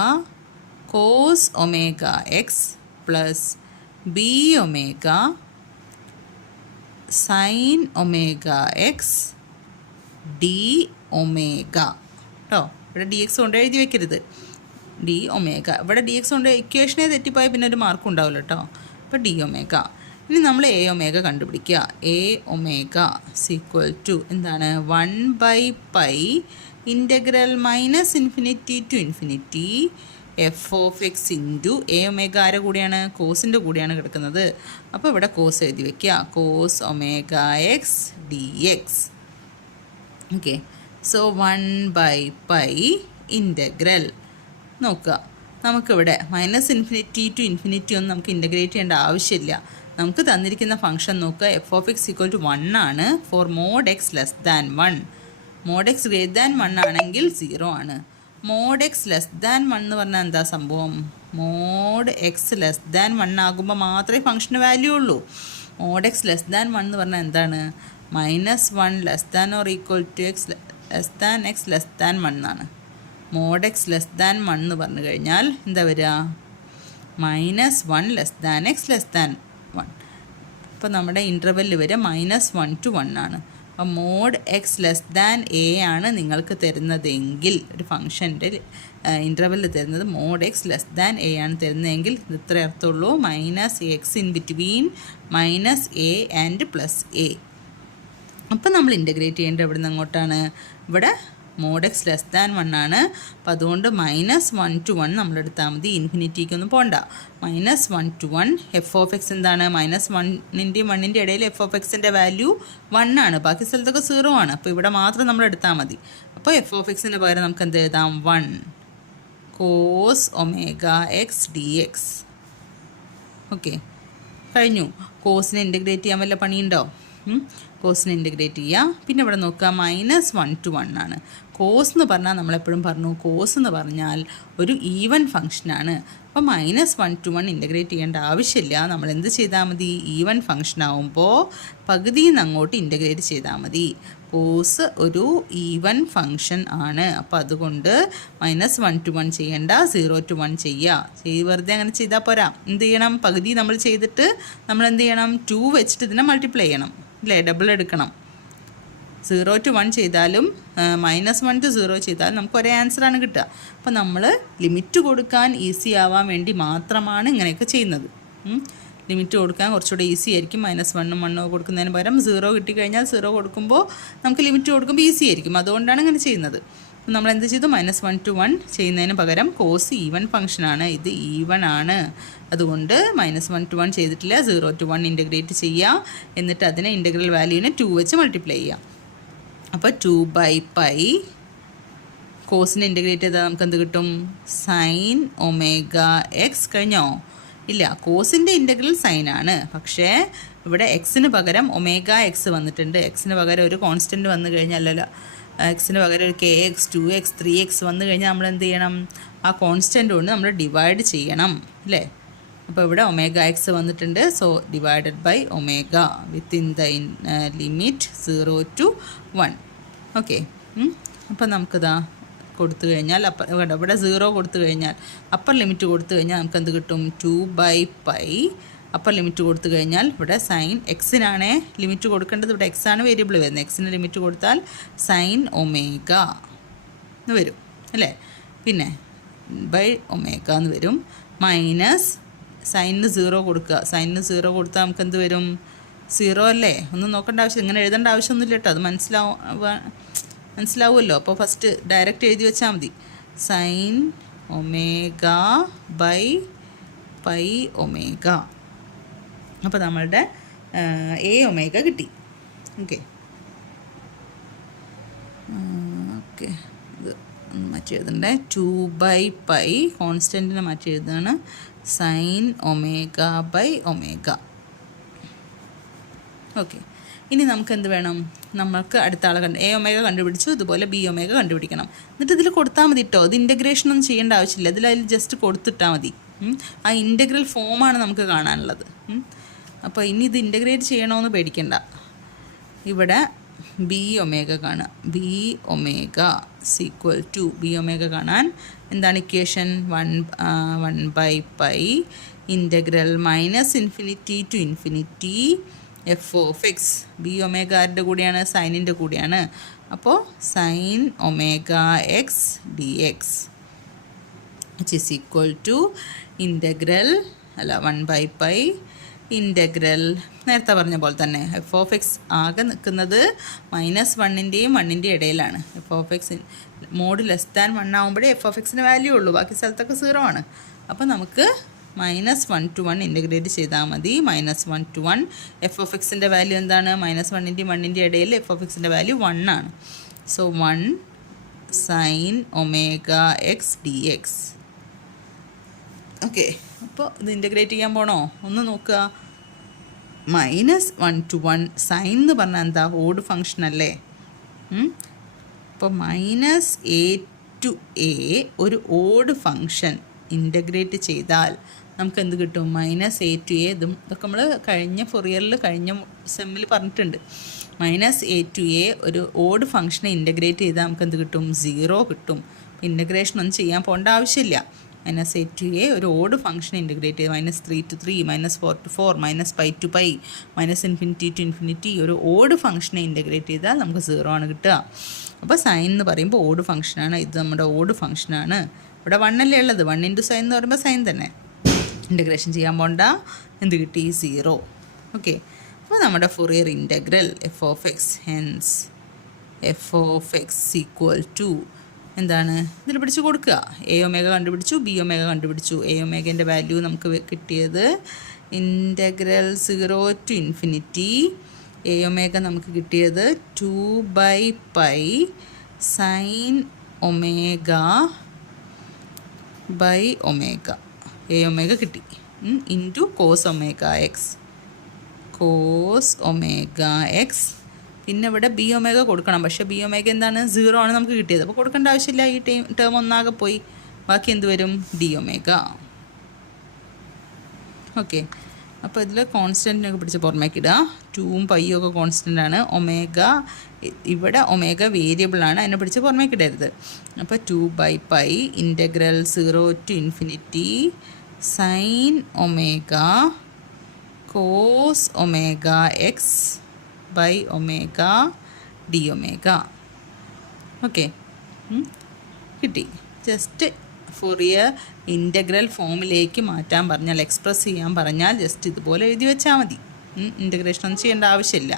cos omega x plus b omega sine omega x d omega കേട്ടോ. ഇവിടെ ഡി എക്സ് കൊണ്ട് എഴുതി വെക്കരുത്, ഡി ഒമേഗ. ഇവിടെ ഡി എക്സ് കൊണ്ട് ഇക്വേഷനെ തെറ്റിപ്പോയാൽ പിന്നെ ഒരു മാർക്കും ഉണ്ടാവില്ല കേട്ടോ. അപ്പോൾ ഡി ഒമേഗ. ഇനി നമ്മൾ എ ഒമേഗ കണ്ടുപിടിക്കുക. എ ഒമേഗ ഈക്വൽ ടു എന്താണ് 1/π integral -∞ to infinity f of x into a omega ആരെ കൂടിയാണ്, കോസിൻ്റെ കൂടിയാണ് കിടക്കുന്നത്. അപ്പോൾ ഇവിടെ കോസ് എഴുതി വയ്ക്കുക. Cos omega x d x. Okay, so 1/π integral നോക്കുക. നമുക്കിവിടെ -∞ to infinity ഒന്നും നമുക്ക് ഇൻ്റഗ്രേറ്റ് ചെയ്യേണ്ട ആവശ്യമില്ല. നമുക്ക് തന്നിരിക്കുന്ന ഫംഗ്ഷൻ നോക്കുക. F of x equal to 1 ആണ് for mod x less than 1. Mod x greater than 1 ആണെങ്കിൽ 0 ആണ്. മോഡ് എക്സ് ലെസ് ദാൻ 1 എന്ന് പറഞ്ഞാൽ എന്താ സംഭവം? മോഡ് എക്സ് ലെസ് ദാൻ 1 ആകുമ്പോൾ മാത്രമേ ഫംഗ്ഷന് വാല്യൂ ഉള്ളൂ. മോഡ് എക്സ് ലെസ് ദാൻ 1 എന്ന് പറഞ്ഞാൽ എന്താണ്? -1 less than or equal to x less than x less than 1 എന്നാണ്. മോഡ് എക്സ് ലെസ് ദാൻ 1 എന്ന് പറഞ്ഞു കഴിഞ്ഞാൽ എന്താ വരിക? -1 less than x less than 1. അപ്പോൾ നമ്മുടെ ഇൻ്റർവെല്ലിൽ വരെ -1 to 1 ആണ്. അപ്പോൾ mod x less than a ആണ് നിങ്ങൾക്ക് തരുന്നതെങ്കിൽ, ഒരു ഫംഗ്ഷൻ്റെ ഇൻ്റർവെല്ലിൽ തരുന്നത് mod x less than a ആണ് തരുന്നതെങ്കിൽ ഇത് ഇത്ര അർത്ഥമുള്ളൂ, -x in between -a and +a. അപ്പോൾ നമ്മൾ ഇൻ്റഗ്രേറ്റ് ചെയ്യേണ്ടത് എവിടെ നിന്ന് അങ്ങോട്ടാണ്? ഇവിടെ മോഡ് എക്സ് ലെസ് ദാൻ 1 ആണ്. അപ്പോൾ അതുകൊണ്ട് -1 to 1 നമ്മളെടുത്താൽ മതി. ഇൻഫിനിറ്റിക്കൊന്നും പോകണ്ട. -1 to 1 എഫ് ഓഫ് എക്സ് എന്താണ്? -1ൻ്റെയും 1ൻ്റെ ഇടയിൽ എഫ് ഓഫ് എക്സിൻ്റെ വാല്യൂ 1 ആണ്. ബാക്കി സ്ഥലത്തൊക്കെ 0 ആണ്. അപ്പോൾ ഇവിടെ മാത്രം നമ്മൾ എടുത്താൽ മതി. അപ്പോൾ എഫ് ഓഫ് എക്സിന് പകരം നമുക്ക് എന്ത് എഴുതാം? 1 cos omega x d x. Okay, കഴിഞ്ഞു. കോസിനെ ഇൻ്റഗ്രേറ്റ് ചെയ്യാൻ വല്ല പണിയുണ്ടോ? കോസിനെ ഇൻ്റഗ്രേറ്റ് ചെയ്യുക. പിന്നെ ഇവിടെ നോക്കുക, -1 to 1 ആണ്. കോസ് എന്ന് പറഞ്ഞാൽ നമ്മളെപ്പോഴും പറഞ്ഞു, കോസ് എന്ന് പറഞ്ഞാൽ ഒരു ഈവൻ ഫംഗ്ഷനാണ്. അപ്പോൾ -1 to 1 ഇൻ്റഗ്രേറ്റ് ചെയ്യേണ്ട ആവശ്യമില്ല. നമ്മൾ എന്ത് ചെയ്താൽ മതി? ഈവൻ ഫംഗ്ഷൻ ആവുമ്പോൾ പകുതിയിൽ നിന്ന് അങ്ങോട്ട് ഇൻ്റഗ്രേറ്റ് ചെയ്താൽ മതി. കോസ് ഒരു ഈവൻ ഫംഗ്ഷൻ ആണ്. അപ്പോൾ അതുകൊണ്ട് -1 to 1 ചെയ്യേണ്ട, 0 to 1 ചെയ്യുക. വെറുതെ അങ്ങനെ ചെയ്താൽ പോരാ. എന്ത് ചെയ്യണം? പകുതി നമ്മൾ ചെയ്തിട്ട് നമ്മൾ എന്ത് ചെയ്യണം? 2 വെച്ചിട്ട് ഇതിനെ മൾട്ടിപ്ലൈ ചെയ്യണം, അല്ലേ? ഡബിൾ എടുക്കണം. 0 to 1 ചെയ്താലും -1 to 0 ചെയ്താലും നമുക്ക് ഒരേ ആൻസറാണ് കിട്ടുക. അപ്പോൾ നമ്മൾ ലിമിറ്റ് കൊടുക്കാൻ ഈസി ആവാൻ വേണ്ടി മാത്രമാണ് ഇങ്ങനെയൊക്കെ ചെയ്യുന്നത്. ലിമിറ്റ് കൊടുക്കാൻ കുറച്ചുകൂടെ ഈസി ആയിരിക്കും. -1ഉം 1 കൊടുക്കുന്നതിന് പകരം 0 കിട്ടിക്കഴിഞ്ഞാൽ 0 കൊടുക്കുമ്പോൾ നമുക്ക് ലിമിറ്റ് കൊടുക്കുമ്പോൾ ഈസി ആയിരിക്കും. അതുകൊണ്ടാണ് ഇങ്ങനെ ചെയ്യുന്നത്. നമ്മൾ എന്ത് ചെയ്തു? -1 to 1 ചെയ്യുന്നതിന് പകരം കോസ് ഈവൻ ഫംഗ്ഷനാണ്, ഇത് ഈവൻ ആണ്, അതുകൊണ്ട് -1 to 1 ചെയ്തിട്ടില്ല. 0 to 1 ഇൻ്റഗ്രേറ്റ് ചെയ്യുക, എന്നിട്ട് അതിനെ ഇൻ്റഗ്രൽ വാല്യൂവിനെ 2 വെച്ച് മൾട്ടിപ്ലൈ ചെയ്യുക. അപ്പോൾ 2/π കോസിനെ ഇൻ്റഗ്രേറ്റ് ചെയ്താൽ നമുക്ക് എന്ത് കിട്ടും? Sign omega X. കഴിഞ്ഞോ? ഇല്ല, കോസിൻ്റെ ഇൻ്റഗ്രൽ സൈനാണ്, പക്ഷേ ഇവിടെ എക്സിന് പകരം ഒമേഗ എക്സ് വന്നിട്ടുണ്ട്. എക്സിന് പകരം ഒരു കോൺസ്റ്റൻറ്റ് വന്നു കഴിഞ്ഞാൽ, അല്ലല്ലോ, എക്സിന് പകരം ഒരു kx 2x 3x വന്നു കഴിഞ്ഞാൽ നമ്മൾ എന്ത് ചെയ്യണം? ആ കോൺസ്റ്റൻ്റ് കൊണ്ട് നമ്മൾ ഡിവൈഡ് ചെയ്യണം, അല്ലേ? അപ്പോൾ ഇവിടെ ഒമേഗ എക്സ് വന്നിട്ടുണ്ട്. So divided by omega within the limit 0 to 1. Okay. അപ്പോൾ നമുക്കിതാ കൊടുത്തു കഴിഞ്ഞാൽ ഇവിടെ 0 കൊടുത്തു കഴിഞ്ഞാൽ അപ്പർ ലിമിറ്റ് കൊടുത്തു കഴിഞ്ഞാൽ നമുക്ക് എന്ത് കിട്ടും? 2/π. അപ്പർ ലിമിറ്റ് കൊടുത്തു കഴിഞ്ഞാൽ ഇവിടെ സൈൻ എക്സിനാണേ ലിമിറ്റ് കൊടുക്കേണ്ടത്, ഇവിടെ എക്സ് ആണ് വേരിയബിൾ വരുന്നത്. എക്സിന് ലിമിറ്റ് കൊടുത്താൽ സൈൻ ഒമേഗ എന്ന് വരും, അല്ലേ? പിന്നെ ബൈ ഒമേഗ എന്ന് വരും. മൈനസ് സൈനിന് 0 കൊടുക്കുക. സൈനിന് 0 കൊടുത്താൽ നമുക്ക് എന്ത് വരും? 0 അല്ലേ? ഒന്നും നോക്കേണ്ട ആവശ്യം, ഇങ്ങനെ എഴുതേണ്ട ആവശ്യമൊന്നുമില്ല കേട്ടോ, അത് മനസ്സിലാവുമല്ലോ. അപ്പോൾ ഫസ്റ്റ് ഡയറക്റ്റ് എഴുതി വെച്ചാൽ മതി. Sine omega by pi omega. അപ്പോൾ നമ്മളുടെ എ ഒമേഗ കിട്ടി. ഓക്കെ ഓക്കെ ഇത് മാറ്റി എഴുതണ്ടേ. 2/π കോൺസ്റ്റൻറ്റിനെ മാറ്റി എഴുതുകയാണ്. Sine omega by omega. Okay. ഇനി നമുക്ക് എന്ത് വേണം? നമുക്ക് അടുത്ത ആളെ എ ഒമേഗ കണ്ടുപിടിച്ചു, ഇതുപോലെ ബി ഒമേഗ കണ്ടുപിടിക്കണം. എന്നിട്ട് ഇതിൽ കൊടുത്താൽ മതി കേട്ടോ. ഇത് ഇൻ്റഗ്രേഷൻ ഒന്നും ചെയ്യേണ്ട ആവശ്യമില്ല, അതിൽ ജസ്റ്റ് കൊടുത്തിട്ടാൽ മതി. ആ ഇൻ്റഗ്രൽ ഫോമാണ് നമുക്ക് കാണാനുള്ളത്. അപ്പോൾ ഇനി ഇത് ഇൻ്റഗ്രേറ്റ് ചെയ്യണമെന്ന് പേടിക്കണ്ട. ഇവിടെ ബി ഒമേഗ കാണുക. B omega equal to b omega കാണാൻ എന്താണ് equation? 1/π integral -∞ to ∞ f(x). B omega ആരുടെ കൂടിയാണ്? സൈനിൻ്റെ കൂടിയാണ്. അപ്പോൾ sine omega x d x which is equal to integral 1/π integral നേരത്തെ പറഞ്ഞ പോലെ തന്നെ f(x) ആകെ നിൽക്കുന്നത് -1ൻ്റെയും 1ൻ്റെയും ഇടയിലാണ്. f(x) മോഡ് <1 ആകുമ്പോഴേ f(x)ന് വാല്യൂ ഉള്ളൂ, ബാക്കി സ്ഥലത്തൊക്കെ 0 ആണ്. അപ്പോൾ നമുക്ക് -1 to 1 ഇൻ്റഗ്രേറ്റ് ചെയ്താൽ മതി. -1 to 1 f(x)ൻ്റെ വാല്യൂ എന്താണ്? -1ൻ്റെയും 1ൻ്റെയും ഇടയിൽ f(x)ൻ്റെ വാല്യൂ 1 ആണ്. So 1 sign omega x d x. Okay. അപ്പോൾ ഇത് ഇൻ്റഗ്രേറ്റ് ചെയ്യാൻ പോണോ? ഒന്ന് നോക്കുക. -1 to 1 സൈൻ എന്ന് പറഞ്ഞാൽ എന്താ? ഓഡ് ഫങ്ഷൻ അല്ലേ? അപ്പോൾ -a to a ഒരു ഓഡ് ഫങ്ഷൻ ഇൻ്റഗ്രേറ്റ് ചെയ്താൽ നമുക്ക് എന്ത് കിട്ടും? -a to a. ഇതൊക്കെ നമ്മൾ കഴിഞ്ഞ ഫൊറിയറിൽ കഴിഞ്ഞ സെമ്മിൽ പറഞ്ഞിട്ടുണ്ട്. -a to a ഒരു ഓഡ് ഫങ്ഷനെ ഇൻ്റഗ്രേറ്റ് ചെയ്താൽ നമുക്ക് എന്ത് കിട്ടും? 0 കിട്ടും. ഇൻ്റഗ്രേഷൻ ഒന്നും ചെയ്യാൻ പോകേണ്ട ആവശ്യമില്ല. -a to a ഒരു ഓഡ് ഫംഗ്ഷൻ ഇൻ്റഗ്രേറ്റ് ചെയ്ത് -3 to 3 -4 to 4 -π to π -∞ to ∞ ഒരു ഓഡ് ഫംഗ്ഷനെ ഇൻ്റഗ്രേറ്റ് ചെയ്താൽ നമുക്ക് 0 ആണ് കിട്ടുക. അപ്പോൾ സൈൻ എന്ന് പറയുമ്പോൾ ഓഡ് ഫംഗ്ഷനാണ്, ഇത് നമ്മുടെ ഓഡ് ഫംഗ്ഷനാണ്. ഇവിടെ 1 അല്ലേ ഉള്ളത്, 1 × സൈൻ എന്ന് പറയുമ്പോൾ സൈൻ തന്നെ. ഇൻ്റഗ്രേഷൻ ചെയ്യാൻ പോണ്ട, എന്ത് കിട്ടി? 0. ഓക്കെ. അപ്പോൾ നമ്മുടെ Fourier integral f(x), hence f(x) equal to എന്താണ്? ഇതിൽ പിടിച്ച് കൊടുക്കുക. എ ഒമേഗ കണ്ടുപിടിച്ചു, ബി ഒമേഗ കണ്ടുപിടിച്ചു. എ ഒമേഗൻ്റെ വാല്യൂ നമുക്ക് കിട്ടിയത് ഇൻ്റഗ്രൽ 0 to ∞. എ ഒമേഗ നമുക്ക് കിട്ടിയത് 2/π sine omega by omega. A omega കിട്ടി into cos omega x. Cos omega x. പിന്നെ ഇവിടെ ബി ഒമേഗ കൊടുക്കണം, പക്ഷേ ബി ഒമേഗ എന്താണ്? 0 ആണ് നമുക്ക് കിട്ടിയത്. അപ്പോൾ കൊടുക്കേണ്ട ആവശ്യമില്ല, ഈ ടേം ഒന്നാകെ പോയി. ബാക്കി എന്ത് വരും? D omega. ഓക്കെ. അപ്പോൾ ഇതിൽ കോൺസ്റ്റൻറ്റിനൊക്കെ പിടിച്ച് പുറമേക്ക് ഇടുക. 2ഉം പൈയും ഒക്കെ കോൺസ്റ്റൻ്റ് ആണ്. ഒമേഗ ഇവിടെ ഒമേഗ വേരിയബിളാണ്, അതിനെ പിടിച്ച് പുറമേക്ക് ഇടരുത്. അപ്പോൾ 2/π integral 0 to ∞ sine omega cos omega x by omega d omega. Okay, കിട്ടി. ജസ്റ്റ് ഫൊറിയർ ഇൻ്റഗ്രൽ ഫോമിലേക്ക് മാറ്റാൻ പറഞ്ഞാൽ, എക്സ്പ്രസ് ചെയ്യാൻ പറഞ്ഞാൽ ജസ്റ്റ് ഇതുപോലെ എഴുതി വെച്ചാൽ മതി. ഇൻ്റഗ്രേഷൻ ഒന്നും ചെയ്യേണ്ട ആവശ്യമില്ല.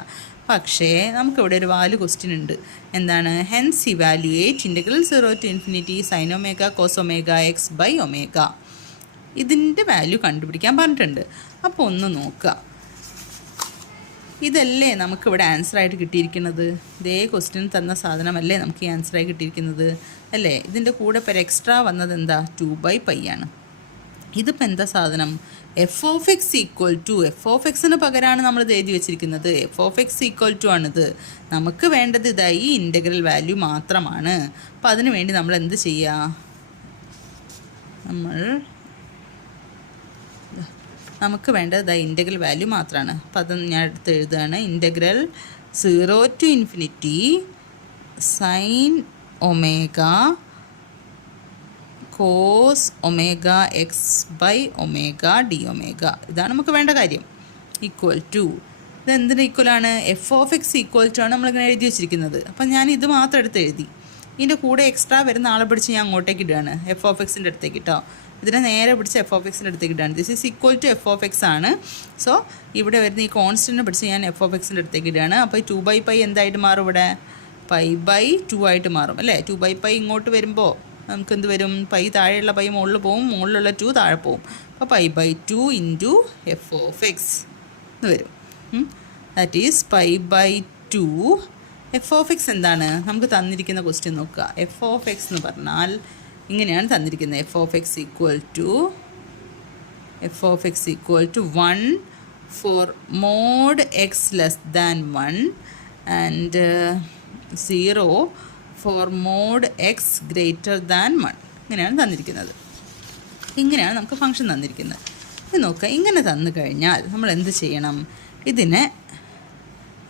പക്ഷേ നമുക്കിവിടെ ഒരു വാല്യൂ ക്വസ്റ്റ്യൻ ഉണ്ട്. എന്താണ്? Hence evaluate integral 0 to infinity sin omega cos omega x by omega. ഇതിൻ്റെ വാല്യൂ കണ്ടുപിടിക്കാൻ പറഞ്ഞിട്ടുണ്ട്. അപ്പോൾ ഒന്ന് നോക്കുക. ഇതല്ലേ നമുക്കിവിടെ ആൻസറായിട്ട് കിട്ടിയിരിക്കുന്നത്? ഇതേ ക്വസ്റ്റ്യൻ തന്ന സാധനമല്ലേ നമുക്ക് ഈ ആൻസറായി കിട്ടിയിരിക്കുന്നത് അല്ലേ? ഇതിൻ്റെ കൂടെ ഇപ്പോൾ എക്സ്ട്രാ വന്നത് എന്താ? 2/π ആണ്. ഇതിപ്പോൾ എന്താ സാധനം? F of x equal to, f of എക്സിന് പകരമാണ് നമ്മൾ ഇത് എഴുതി വെച്ചിരിക്കുന്നത്. F of x equal to ആണിത്. നമുക്ക് വേണ്ടത് ഇതായി ഇൻ്റഗ്രൽ വാല്യൂ മാത്രമാണ്. അപ്പോൾ അതിന് വേണ്ടി നമ്മൾ എന്ത് ചെയ്യുക? നമുക്ക് വേണ്ടത് ഇതായി ഇൻ്റഗ്രൽ വാല്യൂ മാത്രമാണ്. അപ്പോൾ അത് ഞാൻ എടുത്ത് എഴുതുകയാണ്. Integral 0 to infinity sin omega cos omega x by omega d omega. ഇതാണ് നമുക്ക് വേണ്ട കാര്യം. ഈക്വൽ ടു, ഇത് എന്തിന് ഈക്വലാണ്? F of x equal to ആണ് നമ്മളിങ്ങനെ എഴുതി വെച്ചിരിക്കുന്നത്. അപ്പം ഞാൻ ഇത് മാത്രം എടുത്ത് എഴുതി. ഇതിൻ്റെ കൂടെ എക്സ്ട്രാ വരുന്ന ആളെ പിടിച്ച് ഞാൻ അങ്ങോട്ടേക്ക് ഇടുകയാണ്, എഫ് ഓഫ് എക്സിൻ്റെ അടുത്തേക്ക് കേട്ടോ. ഇതിനെ നേരെ പിടിച്ച് എഫ് ഓഫ് എക്സിൻ്റെ അടുത്തേക്ക് ഇടുകയാണ്. This is equal to f of x ആണ്. സോ ഇവിടെ വരുന്ന ഈ കോൺസ്റ്റൻറ്റിനെ പിടിച്ച് ഞാൻ എഫ് ഓഫ് എക്സിൻ്റെ അടുത്തേക്ക് ഇടുകയാണ്. അപ്പോൾ ഈ 2/π എന്തായിട്ട് മാറും? ഇവിടെ π/2 ആയിട്ട് മാറും അല്ലേ? 2/π ഇങ്ങോട്ട് വരുമ്പോൾ നമുക്ക് എന്ത് വരും? പൈ താഴെയുള്ള പൈ മുകളിൽ പോവും, മുകളിലുള്ള 2 താഴെ പോവും. അപ്പോൾ π/2 ഇൻറ്റു എഫ് ഓഫ് എക്സ് എന്ന് വരും. That is π/2. F of x എന്താണ്? നമുക്ക് തന്നിരിക്കുന്ന ക്വസ്റ്റ്യൻ നോക്കുക. എഫ് ഓഫ് എക്സ് എന്ന് പറഞ്ഞാൽ ഇങ്ങനെയാണ് തന്നിരിക്കുന്നത്. F of x equal to 1 for mod x less than 1 and 0 for mod x greater than 1. ഇങ്ങനെയാണ് തന്നിരിക്കുന്നത്. ഇങ്ങനെയാണ് നമുക്ക് ഫംഗ്ഷൻ തന്നിരിക്കുന്നത്. ഇത് നോക്കുക. ഇങ്ങനെ തന്നു കഴിഞ്ഞാൽ നമ്മൾ എന്ത് ചെയ്യണം? ഇതിനെ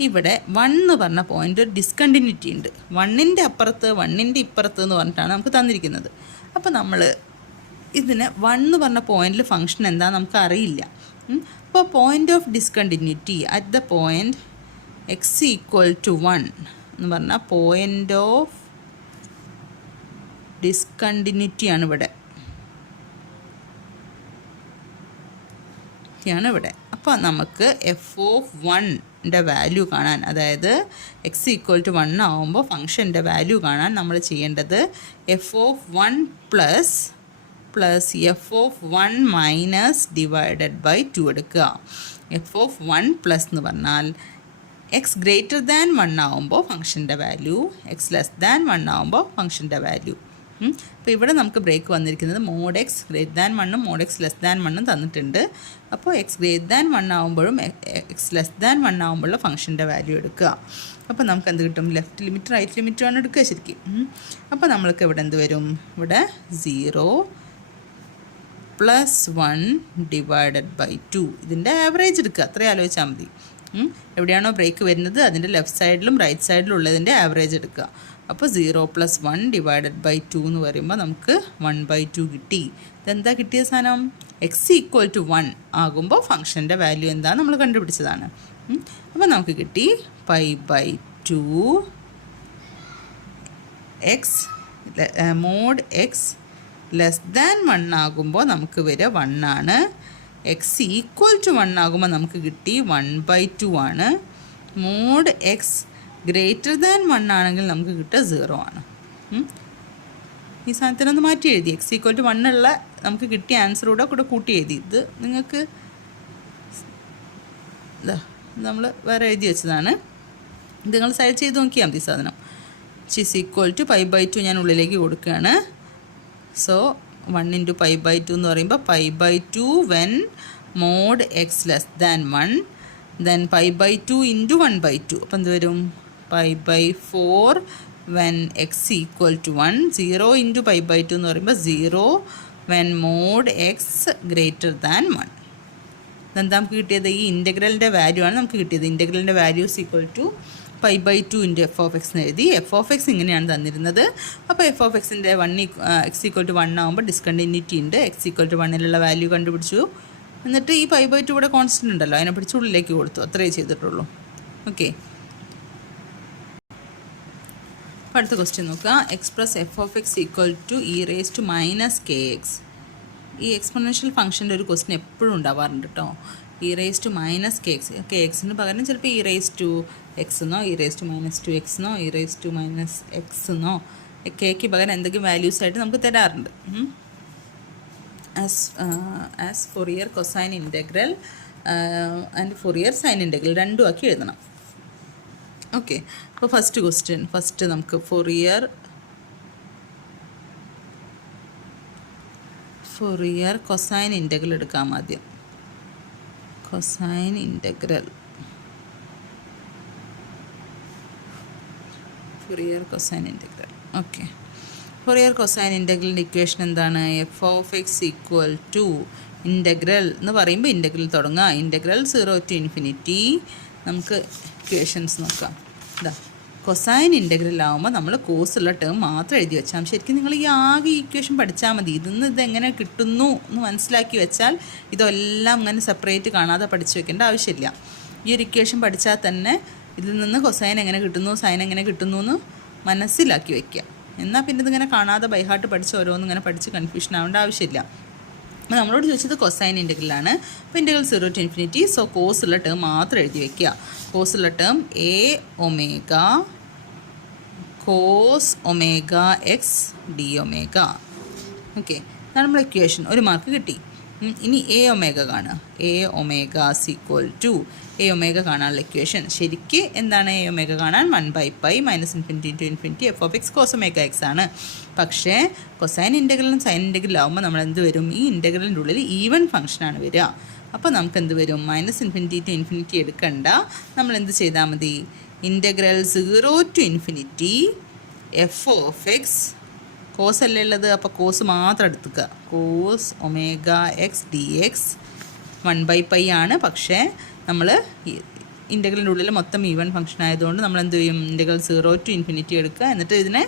ഇവിടെ 1 എന്ന് പറഞ്ഞ പോയിൻ്റ് ഒരു ഡിസ്കണ്ടിന്യൂറ്റി ഉണ്ട്. 1ൻ്റെ അപ്പുറത്ത് 1ൻ്റെ ഇപ്പുറത്ത് എന്ന് പറഞ്ഞിട്ടാണ് നമുക്ക് തന്നിരിക്കുന്നത്. അപ്പോൾ നമ്മൾ ഇതിന് 1 എന്ന് പറഞ്ഞ പോയിന്റിൽ ഫംഗ്ഷൻ എന്താ നമുക്ക് അറിയില്ല. അപ്പോൾ point of discontinuity at the point x equal to 1 എന്ന് പറഞ്ഞാൽ പോയിൻ്റ് ഓഫ് ഡിസ്കണ്ടിന്യൂറ്റിയാണ് ഇവിടെ. അപ്പോൾ നമുക്ക് എഫ് ഓഫ് 1ൻ്റെ വാല്യൂ കാണാൻ, അതായത് എക്സ് ഈക്വൽ ടു 1 ആകുമ്പോൾ ഫംഗ്ഷൻ്റെ വാല്യൂ കാണാൻ നമ്മൾ ചെയ്യേണ്ടത് f of 1 plus f of 1 minus divided by 2 എടുക്കുക. എഫ് ഓഫ് 1 പ്ലസ് എന്ന് പറഞ്ഞാൽ എക്സ് ഗ്രേറ്റർ ദാൻ 1 ആകുമ്പോൾ ഫംഗ്ഷൻ്റെ വാല്യൂ, എക്സ് ലെസ് ദാൻ 1 ആകുമ്പോൾ ഫംഗ്ഷൻ്റെ വാല്യൂ. അപ്പോൾ ഇവിടെ നമുക്ക് ബ്രേക്ക് വന്നിരിക്കുന്നത് മോഡ് എക്സ് ഗ്രേറ്റർ ദാൻ 1ഉം മോഡ് എക്സ് ലെസ് ദാൻ 1ഉം തന്നിട്ടുണ്ട്. അപ്പോൾ എക്സ് ഗ്രേറ്റർ ദാൻ 1 ആകുമ്പോഴും എക്സ് ലെസ് ദാൻ 1 ആകുമ്പോഴുള്ള ഫംഗ്ഷൻ്റെ വാല്യൂ എടുക്കുക. അപ്പോൾ നമുക്ക് എന്ത് കിട്ടും? ലെഫ്റ്റ് ലിമിറ്റ് റൈറ്റ് ലിമിറ്റുമാണ് എടുക്കുക ശരിക്കും. അപ്പോൾ നമ്മൾക്ക് ഇവിടെ എന്ത് വരും? ഇവിടെ 0 പ്ലസ് 1 ഡിവൈഡഡ് ബൈ 2. ഇതിൻ്റെ ആവറേജ് എടുക്കുക. അത്രയും ആലോചിച്ചാൽ മതി. എവിടെയാണോ ബ്രേക്ക് വരുന്നത് അതിൻ്റെ ലെഫ്റ്റ് സൈഡിലും റൈറ്റ് സൈഡിലും ഉള്ളതിൻ്റെ ആവറേജ് എടുക്കുക. അപ്പോൾ 0 പ്ലസ് 1 ഡിവൈഡഡ് ബൈ 2 എന്ന് പറയുമ്പോൾ നമുക്ക് 1/2 കിട്ടി. ഇതെന്താ കിട്ടിയ സാധനം? എക്സ് ഈക്വൽ ടു 1 ആകുമ്പോൾ ഫംഗ്ഷൻ്റെ വാല്യൂ എന്താ നമ്മൾ കണ്ടുപിടിച്ചതാണ്. അപ്പോൾ നമുക്ക് കിട്ടി π/2 x mod x less than 1 ആകുമ്പോൾ നമുക്ക് വരിക 1 ആണ്. എക്സ് ഈക്വൽ ടു 1 ആകുമ്പോൾ നമുക്ക് കിട്ടി 1/2 ആണ്. മോഡ് എക്സ് ഗ്രേറ്റർ ദാൻ 1 ആണെങ്കിൽ നമുക്ക് കിട്ടുക 0 ആണ്. ഈ സാധനത്തിനൊന്ന് മാറ്റി എഴുതി. എക്സ് ഈക്വൽ ടു 1 ഉള്ള നമുക്ക് കിട്ടിയ ആൻസറൂടെ കൂടെ കൂട്ടി എഴുതി. ഇത് നിങ്ങൾക്ക് നമ്മൾ വേറെ എഴുതി വെച്ചതാണ്. ഇത് നിങ്ങൾ സൈഡ് ചെയ്ത് നോക്കിയാൽ മതി സാധനം. ഇസ് ഈക്വൽ ടു π/2 ഞാൻ ഉള്ളിലേക്ക് കൊടുക്കുകയാണ്. സോ 1 ഇൻറ്റു π/2 എന്ന് പറയുമ്പോൾ π/2 when mod x less than 1 then π/2 into 1/2. അപ്പം എന്ത് വരും? π/4 when x equal to 1. 0 into π/2 എന്ന് പറയുമ്പോൾ 0 when mod x greater than 1. ഇതെന്താ നമുക്ക് കിട്ടിയത്? ഈ ഇൻ്റഗ്രലിൻ്റെ വാല്യൂ ആണ് നമുക്ക് കിട്ടിയത്. ഇൻ്റഗ്രലിൻ്റെ value is equal to π/2 into f of x എന്ന് എഴുതി. എഫ് ഓഫ് എക്സ് ഇങ്ങനെയാണ് തന്നിരുന്നത്. അപ്പോൾ എഫ് ഓഫ് എക്സിൻ്റെ എക്സ് ഈക്വൽ ടു 1 ആകുമ്പോൾ ഡിസ്കണ്ടിന്യൂറ്റി ഉണ്ട്. എക്സ് ഈക്വൽ ടു 1ലുള്ള വാല്യൂ കണ്ടുപിടിച്ചു. എന്നിട്ട് ഈ π/2 ഇവിടെ കോൺസ്റ്റൻ്റ് ഉണ്ടല്ലോ, അതിനെ പിടിച്ച് ഉള്ളിലേക്ക് കൊടുത്തു. അത്രയേ ചെയ്തിട്ടുള്ളൂ. ഓക്കെ, അപ്പോൾ അടുത്ത ക്വസ്റ്റ്യൻ നോക്കുക. Express f of x equal to e⁻−kx. ഈ എക്സ്പൊണൻഷ്യൽ ഫംഗ്ഷൻ്റെ ഒരു ക്വസ്റ്റ്യൻ എപ്പോഴും ഉണ്ടാവാറുണ്ട് കേട്ടോ. E raise to minus k x, k എക്സിന് പകരം ചിലപ്പോൾ ഇ റേസ് ടു എക്സ് എന്നോ e raise to minus two x എന്നോ e raise to minus x എന്നോ കെക്ക് പകരം എന്തെങ്കിലും വാല്യൂസ് ആയിട്ട് നമുക്ക് തരാറുണ്ട്. As Fourier cosine integral and Fourier sine integral രണ്ടും ആക്കി എഴുതണം. ഓക്കെ, അപ്പോൾ ഫസ്റ്റ് ക്വസ്റ്റ്യൻ, ഫസ്റ്റ് നമുക്ക് ഫൊറിയർ കൊസൈൻ ഇൻ്റഗ്രൽ എടുക്കാം. ആദ്യം cosine integral, Fourier cosine integral. Okay, Fourier cosine ഇൻ്റഗ്രലിൻ്റെ ഇക്വേഷൻ എന്താണ്? F of x equal to integral എന്ന് പറയുമ്പോൾ ഇൻ്റഗ്രൽ തുടങ്ങുക. Integral 0 to infinity. നമുക്ക് ഇക്വേഷൻസ് നോക്കാം. ഇതാ കൊസൈൻ ഇൻ്റഗ്രൽ ആകുമ്പോൾ നമ്മൾ കോസുള്ള ടേം മാത്രം എഴുതി വെച്ചാൽ ശരിക്കും നിങ്ങൾ ഈ ആകെ ഇക്വേഷൻ പഠിച്ചാൽ മതി. ഇതെങ്ങനെ കിട്ടുന്നു എന്ന് മനസ്സിലാക്കി വെച്ചാൽ ഇതെല്ലാം അങ്ങനെ സെപ്പറേറ്റ് കാണാതെ പഠിച്ചു വെക്കേണ്ട ആവശ്യമില്ല. ഈ ഒരു ഇക്വേഷൻ പഠിച്ചാൽ തന്നെ ഇതിൽ നിന്ന് കൊസൈൻ എങ്ങനെ കിട്ടുന്നു സൈൻ എങ്ങനെ കിട്ടുന്നു എന്ന് മനസ്സിലാക്കി വയ്ക്കുക. എന്നാൽ പിന്നെ ഇതിങ്ങനെ കാണാതെ ബൈഹാർട്ട് പഠിച്ച് ഓരോന്നും ഇങ്ങനെ പഠിച്ച് കൺഫ്യൂഷൻ ആവേണ്ട ആവശ്യമില്ല. അപ്പോൾ നമ്മളോട് ചോദിച്ചത് കൊസൈൻ ഇൻ്റഗ്രലാണ്. അപ്പോൾ ഇൻ്റഗ്രൽ 0 to ഇൻഫിനിറ്റി. സോ കോസുള്ള ടേം മാത്രം എഴുതി വയ്ക്കുക. കോസുള്ള term a omega cos omega x d omega. Okay, അതാണ് നമ്മൾ ഇക്വേഷൻ. ഒരു മാർക്ക് കിട്ടി. ഇനി എ ഒമേഗ കാണുക. A omega equal to a omega കാണാനുള്ള ഇക്വേഷൻ ശരിക്ക് എന്താണ്? എ ഒമേഗ കാണാൻ 1/π minus infinity to infinity f of x cos omega x ആണ്. പക്ഷേ കൊസൈൻ ഇൻ്റഗ്രലും സൈൻ ഇൻ്റഗ്രലാവുമ്പോൾ നമ്മൾ എന്ത് വരും? ഈ ഇൻ്റഗ്രലിൻ്റെ ഉള്ളിൽ ഈവൻ ഫംഗ്ഷനാണ് വരിക. അപ്പോൾ നമുക്ക് എന്ത് വരും? മൈനസ് ഇൻഫിനിറ്റി ടു ഇൻഫിനിറ്റി എടുക്കണ്ട. നമ്മൾ എന്ത് ചെയ്താൽ മതി? Integral 0 to infinity f of x, cos അല്ലേ ഉള്ളത്, അപ്പോൾ കോസ് മാത്രം എടുത്തുക. Cos omega x d x 1/π ആണ്. പക്ഷേ നമ്മൾ ഇൻ്റഗ്രലിൻ്റെ ഉള്ളിൽ മൊത്തം ഈവൻ ഫംഗ്ഷൻ ആയതുകൊണ്ട് നമ്മൾ എന്ത് ചെയ്യും? ഇൻ്റഗ്രൽ 0 to ഇൻഫിനിറ്റി എടുക്കുക. എന്നിട്ട് ഇതിനെ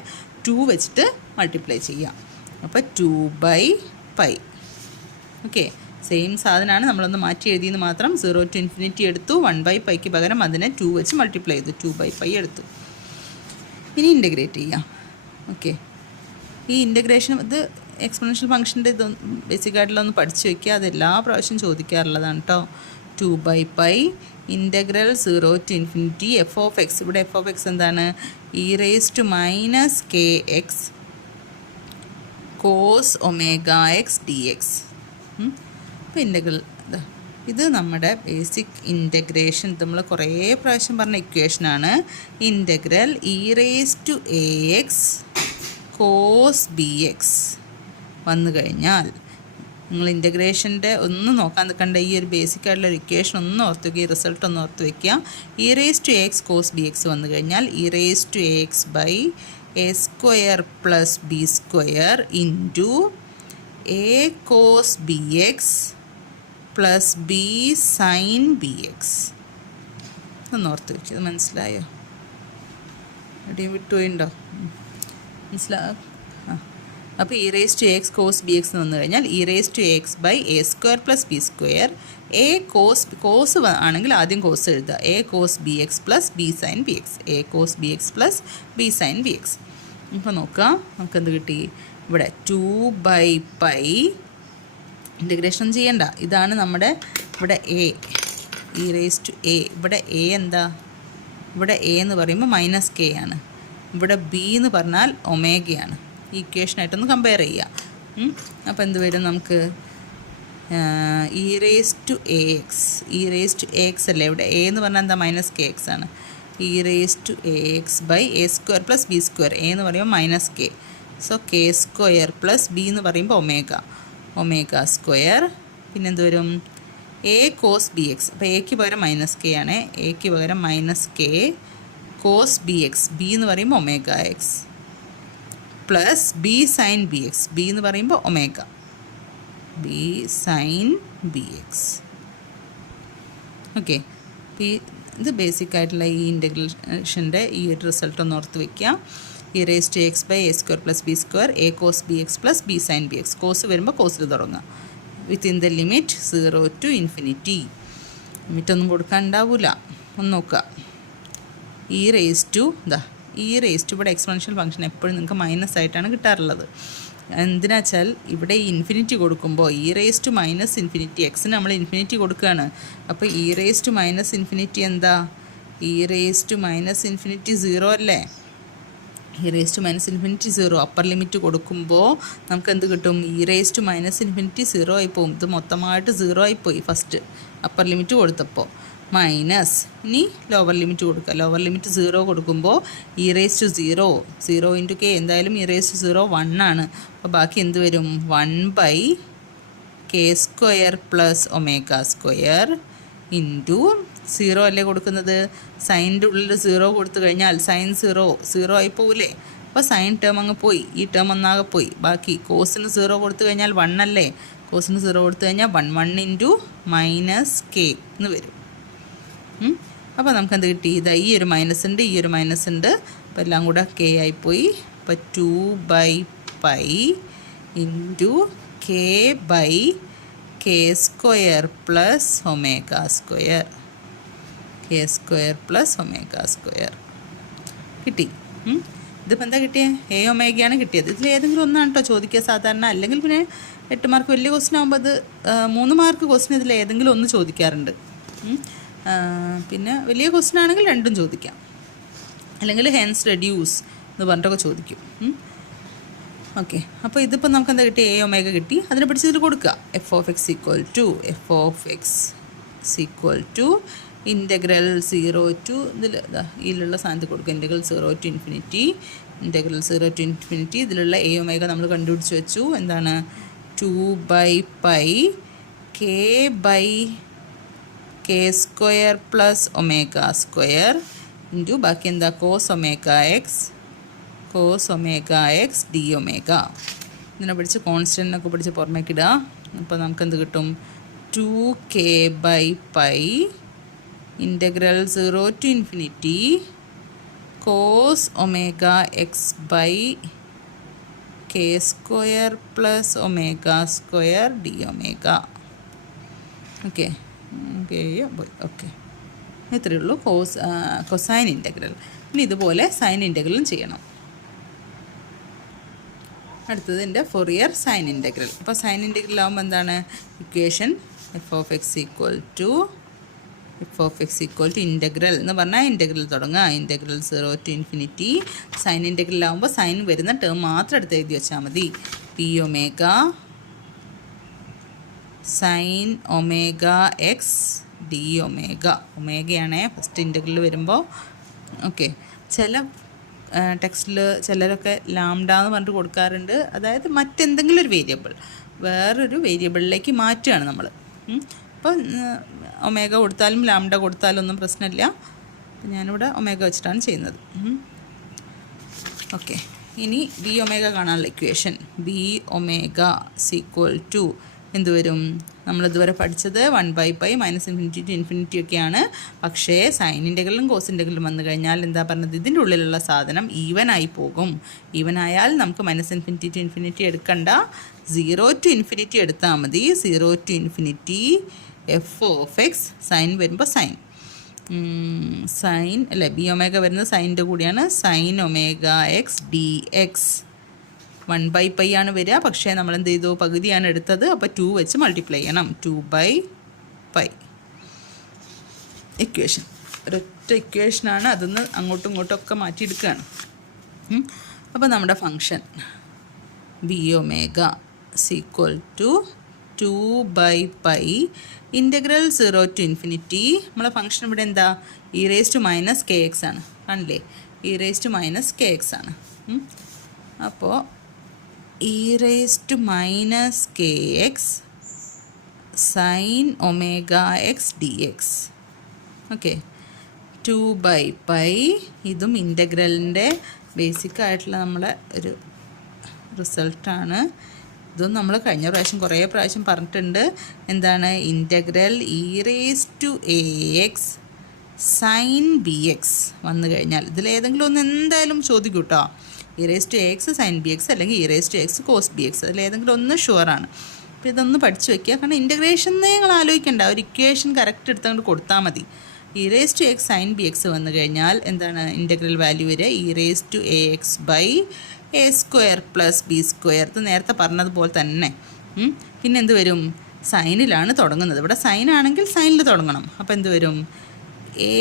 2 വെച്ചിട്ട് മൾട്ടിപ്ലൈ ചെയ്യാം. അപ്പോൾ 2/π. ഓക്കെ, സെയിം സാധനമാണ്, നമ്മളൊന്ന് മാറ്റി എഴുതിയെന്ന് മാത്രം. 0 to ഇൻഫിനിറ്റി എടുത്തു, 1/πക്ക് പകരം അതിനെ 2 വെച്ച് മൾട്ടിപ്ലൈ ചെയ്തു, 2/π എടുത്തു. ഇനി ഇൻ്റഗ്രേറ്റ് ചെയ്യാം. ഓക്കെ, ഈ ഇൻ്റഗ്രേഷൻ ഇത് എക്സ്പോണൻഷ്യൽ ഫംഗ്ഷൻ്റെ ഇത് ബേസിക് ആയിട്ടുള്ളതൊന്ന് പഠിച്ചു വയ്ക്കുക. അത് എല്ലാ പ്രാവശ്യം ചോദിക്കാറുള്ളതാണ് കേട്ടോ. 2/π integral 0 to infinity f of x. ഇവിടെ എഫ് ഓഫ് എക്സ് എന്താണ്? E raise to minus k x cos omega x d x. അപ്പോൾ ഇൻ്റഗ്രൽ ഇത് നമ്മുടെ ബേസിക് ഇൻ്റഗ്രേഷൻ. നമ്മൾ കുറേ പ്രാവശ്യം പറഞ്ഞ ഇക്വേഷനാണ്. Integral e raise to a x cos b x വന്നു കഴിഞ്ഞാൽ നിങ്ങൾ ഇൻ്റഗ്രേഷൻ്റെ ഒന്നും നോക്കാൻ നിൽക്കേണ്ട. ഈ ഒരു ബേസിക് ആയിട്ടുള്ള ഒരു ഇക്വേഷൻ ഒന്ന് ഓർത്ത് വയ്ക്കുക, ഈ റിസൾട്ട് ഒന്ന് ഓർത്ത് വയ്ക്കുക. E raise to a x cos b x വന്നു കഴിഞ്ഞാൽ e raise to a x by a square plus b square into a cos b x plus b sine b x. ഒന്ന് ഓർത്ത് വയ്ക്കുക. ഇത് മനസ്സിലായോ? എവിടെയും വിട്ടുപോയിണ്ടോ? മനസ്സിലാകും. അപ്പോൾ e raise to x cos b x എന്ന് വന്നു കഴിഞ്ഞാൽ e raise to x by a square plus b square. A cos ആണെങ്കിൽ ആദ്യം കോസ് എഴുതുക. A cos b x plus b sine b x. A cos b x plus b sine b x. ഇപ്പോൾ നോക്കാം, നമുക്കെന്ത് കിട്ടി? ഇവിടെ 2/π ഇൻ്റഗ്രേഷൻ ചെയ്യണ്ട. ഇതാണ് നമ്മുടെ ഇവിടെ a, e raise to a. ഇവിടെ എ എന്താ? ഇവിടെ എ എന്ന് പറയുമ്പോൾ മൈനസ് കെ ആണ്. ഇവിടെ ബി എന്ന് പറഞ്ഞാൽ ഒമേഗയാണ്. ഈ ഇക്വേഷനായിട്ടൊന്ന് കമ്പയർ ചെയ്യാം. അപ്പോൾ എന്ത് വരും നമുക്ക്? E raise to a x. E raise to a x അല്ലേ? ഇവിടെ എ എന്ന് പറഞ്ഞാൽ എന്താ? മൈനസ് കെ എക്സ് ആണ്. E raise to a x by a square plus b square. A എന്ന് പറയുമ്പോൾ minus k. So k square plus b എന്ന് പറയുമ്പോൾ ഒമേഗ സ്ക്വയർ. പിന്നെന്ത് വരും? A cos b x. അപ്പോൾ എക്ക് പകരം മൈനസ് കെ ആണ്. എക്ക് പകരം minus k cos b x. B എന്ന് പറയുമ്പോൾ omega x plus b sine b x. B എന്ന് പറയുമ്പോൾ omega, b sine b x. Okay, ഇത് ബേസിക് ആയിട്ടുള്ള ഈ ഇൻ്റഗ്രേഷൻ്റെ ഈ ഒരു റിസൾട്ട് ഒന്ന് ഓർത്ത് വയ്ക്കുക. E raise to x by a square plus b square a cos b x plus b sine b x. Cos വരുമ്പോൾ കോസിൽ തുടങ്ങുക. Within the limit 0 to infinity. ലിമിറ്റൊന്നും കൊടുക്കാൻ ഉണ്ടാവില്ല. ഒന്ന് നോക്കുക. ഇ റേസ് ടു ഇവിടെ എക്സ്പോണൻഷ്യൽ ഫംഗ്ഷൻ എപ്പോഴും നിങ്ങൾക്ക് മൈനസ് ആയിട്ടാണ് കിട്ടാറുള്ളത്. എന്തിനാ വെച്ചാൽ ഇവിടെ ഈ ഇൻഫിനിറ്റി കൊടുക്കുമ്പോൾ e raise to minus infinity എക്സിന് നമ്മൾ ഇൻഫിനിറ്റി കൊടുക്കുകയാണ്. അപ്പോൾ e raise to minus infinity എന്താ? E raise to minus infinity 0 അല്ലേ? E raise to minus infinity 0 upper limit കൊടുക്കുമ്പോൾ നമുക്ക് എന്ത് കിട്ടും? E raise to minus infinity 0 ആയിപ്പോവും. ഇത് മൊത്തമായിട്ട് 0 ആയിപ്പോയി ഫസ്റ്റ് അപ്പർ ലിമിറ്റ് കൊടുത്തപ്പോൾ. മൈനസ് ഇനി ലോവർ ലിമിറ്റ് കൊടുക്കുക. ലോവർ ലിമിറ്റ് 0 കൊടുക്കുമ്പോൾ e raise to 0 into k എന്തായാലും ഇ റേസ് ടു 0 1 ആണ്. അപ്പോൾ ബാക്കി എന്ത് വരും? 1/k² plus omega square into 0 അല്ലേ കൊടുക്കുന്നത്? സൈനിൻ്റെ ഉള്ളിൽ 0 കൊടുത്തു കഴിഞ്ഞാൽ സൈൻ 0 ആയി പോവില്ലേ? അപ്പോൾ സൈൻ ടേം അങ്ങ് പോയി, ഈ ടേം ഒന്നാകെ പോയി. ബാക്കി കോസിന് 0 കൊടുത്തു കഴിഞ്ഞാൽ 1 അല്ലേ? കോസിന് 0 കൊടുത്തു കഴിഞ്ഞാൽ 1 ഇൻറ്റു -k എന്ന് വരും. അപ്പോൾ നമുക്ക് എന്ത് കിട്ടി? ഇതാ ഈ ഒരു മൈനസ് ഉണ്ട്, ഈ ഒരു മൈനസ് ഉണ്ട്, അപ്പോൾ എല്ലാം കൂടെ k ആയിപ്പോയി. അപ്പോൾ 2/π into k/k² plus omega square. k² plus omega square കിട്ടി. ഇതിപ്പോൾ എന്താ കിട്ടിയത്? എ ഒമേഗയാണ് കിട്ടിയത്. ഇതിൽ ഏതെങ്കിലും ഒന്നാണ് കേട്ടോ ചോദിക്കുക സാധാരണ. അല്ലെങ്കിൽ പിന്നെ 8 മാർക്ക് വലിയ ക്വസ്റ്റ്യൻ ആകുമ്പോൾ അത് 3 മാർക്ക് ക്വസ്റ്റ്യൻ ഇതിൽ ഏതെങ്കിലും ഒന്ന് ചോദിക്കാറുണ്ട്. പിന്നെ വലിയ ക്വസ്റ്റ്യൻ ആണെങ്കിൽ രണ്ടും ചോദിക്കാം. അല്ലെങ്കിൽ ഹെൻസ് റെഡ്യൂസ് എന്ന് പറഞ്ഞിട്ടൊക്കെ ചോദിക്കും. ഓക്കെ, അപ്പോൾ ഇതിപ്പോൾ നമുക്ക് എന്താ കിട്ടി? എ ഒമേഗ കിട്ടി. അതിനെ പിടിച്ച് ഇതിൽ കൊടുക്കുക. f(x) ഇൻ്റഗ്രൽ 0 ടു ഇതിലുള്ള സ്ഥാനത്ത് കൊടുക്കുക. ഇൻ്റഗ്രൽ 0 ടു ഇൻഫിനിറ്റി ഇതിലുള്ള എ ഒമേഗ നമ്മൾ കണ്ടുപിടിച്ച് വെച്ചു. എന്താണ്? 2/π k/k² plus omega square into ബാക്കി എന്താ? Cos omega x d omega. ഇതിനെ പിടിച്ച് കോൺസ്റ്റൻറ്റിനൊക്കെ പിടിച്ച് പുറമേക്കിടുക. അപ്പോൾ നമുക്ക് എന്ത് കിട്ടും? 2k/π integral 0 to infinity cos omega x/k² plus omega square d omega. Okay, okay, ഇത്രയേ ഉള്ളൂ കൊസൈൻ ഇൻ്റഗ്രൽ. ഇനി ഇതുപോലെ സൈൻ ഇൻ്റഗ്രലും ചെയ്യണം. അടുത്തത് എൻ്റെ ഫൊറിയർ സൈൻ ഇൻ്റഗ്രൽ. അപ്പോൾ സൈൻ ഇൻ്റഗ്രൽ ആകുമ്പോൾ എന്താണ്? ഇക്വേഷൻ f(x) ഇൻ്റഗ്രൽ എന്ന് പറഞ്ഞാൽ ഇൻ്റഗ്രൽ തുടങ്ങുക. Integral 0 to infinity. Sine integral ആകുമ്പോൾ സൈൻ വരുന്ന ടേം മാത്രം എടുത്ത് എഴുതി വെച്ചാൽ മതി. P omega sine omega x d omega. ഒമേഗയാണേ ഫസ്റ്റ് ഇൻ്റഗ്രൽ വരുമ്പോൾ. ഓക്കെ, ചില ടെക്സ്റ്റിൽ ചിലരൊക്കെ ലാംഡ എന്ന് പറഞ്ഞിട്ട് കൊടുക്കാറുണ്ട്. അതായത് മറ്റെന്തെങ്കിലും ഒരു വേരിയബിൾ വേറൊരു വേരിയബിളിലേക്ക് മാറ്റുകയാണ് നമ്മൾ. അപ്പോൾ ഒമേഗ കൊടുത്താലും ലാംഡ കൊടുത്താലും ഒന്നും പ്രശ്നമില്ല. ഞാനിവിടെ ഒമേഗ വെച്ചിട്ടാണ് ചെയ്യുന്നത്. ഓക്കെ, ഇനി ബി ഒമേഗ കാണാനുള്ള ഇക്വേഷൻ ബി ഒമേഗ = എന്ത് വരും? നമ്മളിതുവരെ പഠിച്ചത് 1/π -∞ to ഇൻഫിനിറ്റി ഒക്കെയാണ്. പക്ഷേ സൈൻ ഇൻ്റഗ്രലും കോസ് ഇൻ്റഗ്രലും വന്നു കഴിഞ്ഞാൽ എന്താ പറഞ്ഞത്? ഇതിൻ്റെ ഉള്ളിലുള്ള സാധനം ഈവൻ ആയി പോകും. ഈവൻ ആയാൽ നമുക്ക് -∞ to ഇൻഫിനിറ്റി എടുക്കണ്ട, 0 to ഇൻഫിനിറ്റി എടുത്താൽ മതി. 0 to ഇൻഫിനിറ്റി f(x) സൈൻ വരുമ്പോൾ സൈൻ അല്ലേ, ബി ഒമേഗ വരുന്നത് സൈനിൻ്റെ കൂടിയാണ്. Sine omega x d x 1/π ആണ് വരിക. പക്ഷേ നമ്മൾ എന്ത് ചെയ്തു? പകുതിയാണ് എടുത്തത്. അപ്പോൾ 2 വെച്ച് മൾട്ടിപ്ലൈ ചെയ്യണം. 2/π ഇക്വേഷൻ. ഒരൊറ്റ ഇക്വേഷനാണ്. അതൊന്ന് അങ്ങോട്ടും ഇങ്ങോട്ടും ഒക്കെ മാറ്റിയെടുക്കുകയാണ്. അപ്പോൾ നമ്മുടെ function B omega = 2/π integral 0 to infinity. നമ്മളെ ഫങ്ഷൻ ഇവിടെ എന്താ? e⁻kx ആണ്. കാണില്ലേ? e⁻kx ആണ്. അപ്പോൾ e⁻kx sine omega x d x. Okay, 2/π ഇതും ഇൻ്റഗ്രലിൻ്റെ ബേസിക്കായിട്ടുള്ള നമ്മളെ ഒരു റിസൾട്ടാണ്. ഇതും നമ്മൾ കഴിഞ്ഞ പ്രാവശ്യം കുറേ പ്രാവശ്യം പറഞ്ഞിട്ടുണ്ട്. എന്താണ്? Integral e⁻ax sign b x വന്നു കഴിഞ്ഞാൽ ഇതിലേതെങ്കിലും ഒന്ന് എന്തായാലും ചോദിക്കും കേട്ടോ. e⁻ax സൈൻ ബി എക്സ് അല്ലെങ്കിൽ e⁻x കോസ് ബി എക്സ്, അതിലേതെങ്കിലും ഒന്ന് ഷുവറാണ്. അപ്പോൾ ഇതൊന്ന് പഠിച്ചു വയ്ക്കുക. കാരണം ഇൻ്റഗ്രേഷൻ നിങ്ങൾ ആലോചിക്കേണ്ട, ഒരു ഇക്വേഷൻ കറക്റ്റ് എടുത്തങ്ങോട്ട് കൊടുത്താൽ മതി. E raise to x sine b x വന്നു കഴിഞ്ഞാൽ എന്താണ് ഇൻ്റഗ്രൽ വാല്യൂ വരിക e raise to a x by a square plus b square. ഇത് നേരത്തെ പറഞ്ഞതുപോലെ തന്നെ. പിന്നെ എന്ത് വരും? സൈനിലാണ് തുടങ്ങുന്നത്. ഇവിടെ സൈൻ ആണെങ്കിൽ സൈനിൽ തുടങ്ങണം. അപ്പോൾ എന്ത് വരും? എ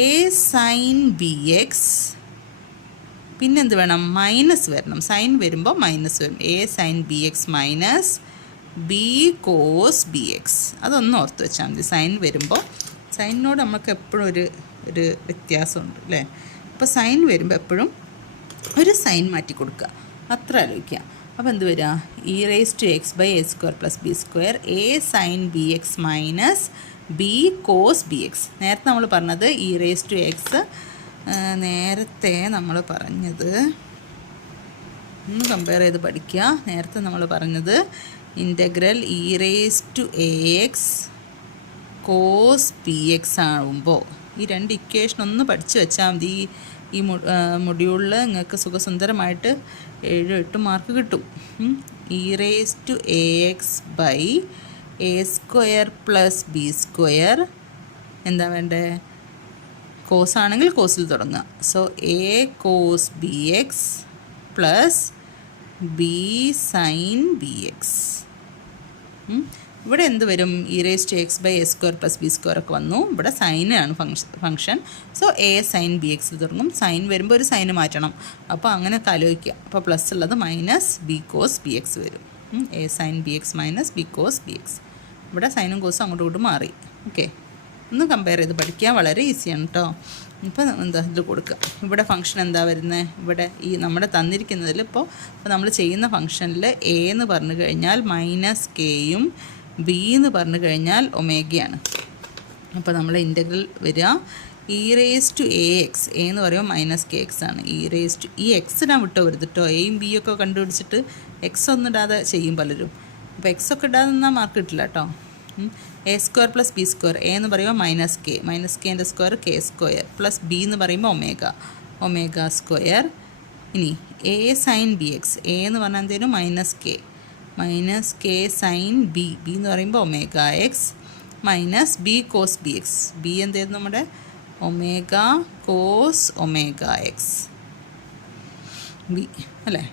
സൈൻ ബി എക്സ്, പിന്നെ എന്ത് വേണം? മൈനസ് വരണം. സൈൻ വരുമ്പോൾ മൈനസ് വരും. A sine b x minus b cos b x. അതൊന്ന് ഓർത്ത് വെച്ചാൽ മതി. സൈൻ വരുമ്പോൾ സൈനിനോട് നമുക്ക് എപ്പോഴും ഒരു വ്യത്യാസമുണ്ട് അല്ലേ? അപ്പോൾ സൈൻ വരുമ്പോൾ എപ്പോഴും ഒരു സൈൻ മാറ്റി കൊടുക്കുക, അത്ര ആലോചിക്കുക. അപ്പോൾ എന്ത് വരിക? E raise to x by a square plus b square a sine b x minus b cos b x. നേരത്തെ നമ്മൾ പറഞ്ഞത് ഇ റേസ് ടു എക്സ്, നേരത്തെ നമ്മൾ പറഞ്ഞത് ഒന്ന് കമ്പയർ ചെയ്ത് പഠിക്കുക. നേരത്തെ നമ്മൾ പറഞ്ഞത് integral e raise to a x cos p x ആകുമ്പോൾ ഈ രണ്ട് ഇക്വേഷൻ ഒന്ന് പഠിച്ചു വെച്ചാൽ മതി. ഈ മൊഡ്യൂളിൽ നിങ്ങൾക്ക് സുഖസുന്ദരമായിട്ട് 7-8 മാർക്ക് കിട്ടും. E raise to a x by a square plus b square എന്താ വേണ്ടേ? കോസ് ആണെങ്കിൽ കോസിൽ തുടങ്ങുക. So a cos b x plus b sine b x. ഇവിടെ എന്ത് വരും? E raise to x by a square plus b square ഒക്കെ വന്നു. ഇവിടെ സൈനാണ് function. So a sine b എക്സിൽ തുടങ്ങും. സൈൻ വരുമ്പോൾ ഒരു സൈന് മാറ്റണം. അപ്പോൾ അങ്ങനെ ആലോചിക്കുക. അപ്പോൾ പ്ലസ് ഉള്ളത് minus b cos b x വരും. A sine b x minus b cos b x. ഇവിടെ സൈനും കോസും അങ്ങോട്ടും ഇങ്ങോട്ടും മാറി. ഓക്കെ, ഒന്ന് കമ്പയർ ചെയ്ത് പഠിക്കുക. വളരെ ഈസിയാണ് കേട്ടോ. ഇപ്പോൾ എന്താ ഇത് കൊടുക്കുക. ഇവിടെ ഫംഗ്ഷൻ എന്താ വരുന്നത്? ഇവിടെ ഈ നമ്മുടെ തന്നിരിക്കുന്നതിൽ ഇപ്പോൾ നമ്മൾ ചെയ്യുന്ന ഫംഗ്ഷനിൽ എ എന്ന് പറഞ്ഞു കഴിഞ്ഞാൽ മൈനസ് കെയും ബി എന്ന് പറഞ്ഞു കഴിഞ്ഞാൽ ഒമേഗയാണ്. അപ്പോൾ നമ്മൾ ഇൻ്റഗ്രൽ വരിക e raise to a x. A എന്ന് പറയുമ്പോൾ മൈനസ് കെ എക്സ് ആണ്. ഇ റേസ് ടു ഈ എക്സിനാ വിട്ടോ വരുത് കേട്ടോ. എയും ബി ഒക്കെ കണ്ടുപിടിച്ചിട്ട് എക്സ് ഒന്നും ഇടാതെ ചെയ്യും പലരും. അപ്പോൾ എക്സ് ഒക്കെ ഇടാതെ നിന്നാൽ മാർക്ക് കിട്ടില്ല കേട്ടോ. A square plus b square. A എന്ന് പറയുമ്പോൾ മൈനസ് കെൻ്റെ square k square plus b എന്ന് പറയുമ്പോൾ ഒമേഗ സ്ക്വയർ. ഇനി a sine b x. A എന്ന് പറഞ്ഞാൽ എന്തേലും മൈനസ് കെ സൈൻ ബി എന്ന് പറയുമ്പോൾ omega x minus b cos b x. B എന്തായിരുന്നു? നമ്മുടെ omega cos omega x b അല്ലേ?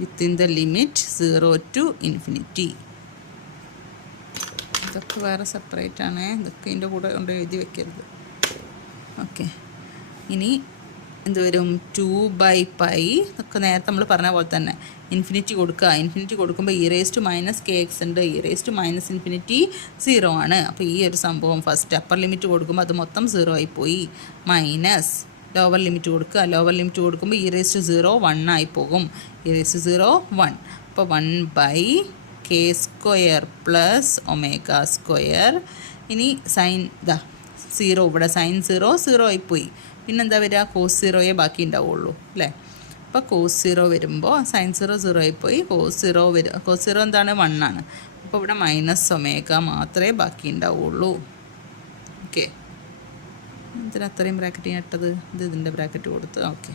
Within the limit 0 to ∞. ഇതൊക്കെ വേറെ സെപ്പറേറ്റ് ആണ്. ഇതൊക്കെ ഇതിൻ്റെ കൂടെ കൊണ്ട് എഴുതി വെക്കരുത്. ഓക്കെ, ഇനി എന്ത് വരും? 2/π. ഇതൊക്കെ നേരത്തെ നമ്മൾ പറഞ്ഞ പോലെ തന്നെ ഇൻഫിനിറ്റി കൊടുക്കുക. ഇൻഫിനിറ്റി കൊടുക്കുമ്പോൾ e raise to minus k x ഉണ്ട്. E raise to minus infinity 0 ആണ്. അപ്പോൾ ഈ ഒരു സംഭവം ഫസ്റ്റ് അപ്പർ ലിമിറ്റ് കൊടുക്കുമ്പോൾ അത് മൊത്തം 0 ആയിപ്പോയി. മൈനസ് ലോവർ ലിമിറ്റ് കൊടുക്കുക. ലോവർ ലിമിറ്റ് കൊടുക്കുമ്പോൾ ഇ റേസ് ടു 0 1 ആയി പോകും. E raise to 0 1. അപ്പോൾ 1/k square plus omega square. ഇനി സൈൻ 0. ഇവിടെ സൈൻ 0 ആയിപ്പോയി. പിന്നെന്താ വരിക? കോസ് 0 ബാക്കി ഉണ്ടാവുള്ളൂ അല്ലേ? അപ്പോൾ കോസ് 0 വരുമ്പോൾ സൈൻ 0 ആയിപ്പോയി. കോസ് 0 എന്താണ്? 1 ആണ്. അപ്പോൾ ഇവിടെ മൈനസ് ഒമേഗ മാത്രമേ ബാക്കി ഉണ്ടാവുള്ളൂ. ഓക്കെ, ഇതിന് അത്രയും ബ്രാക്കറ്റ് ഞാൻ ഇട്ടത്? ഇതിൻ്റെ ബ്രാക്കറ്റ് കൊടുത്ത്. ഓക്കെ,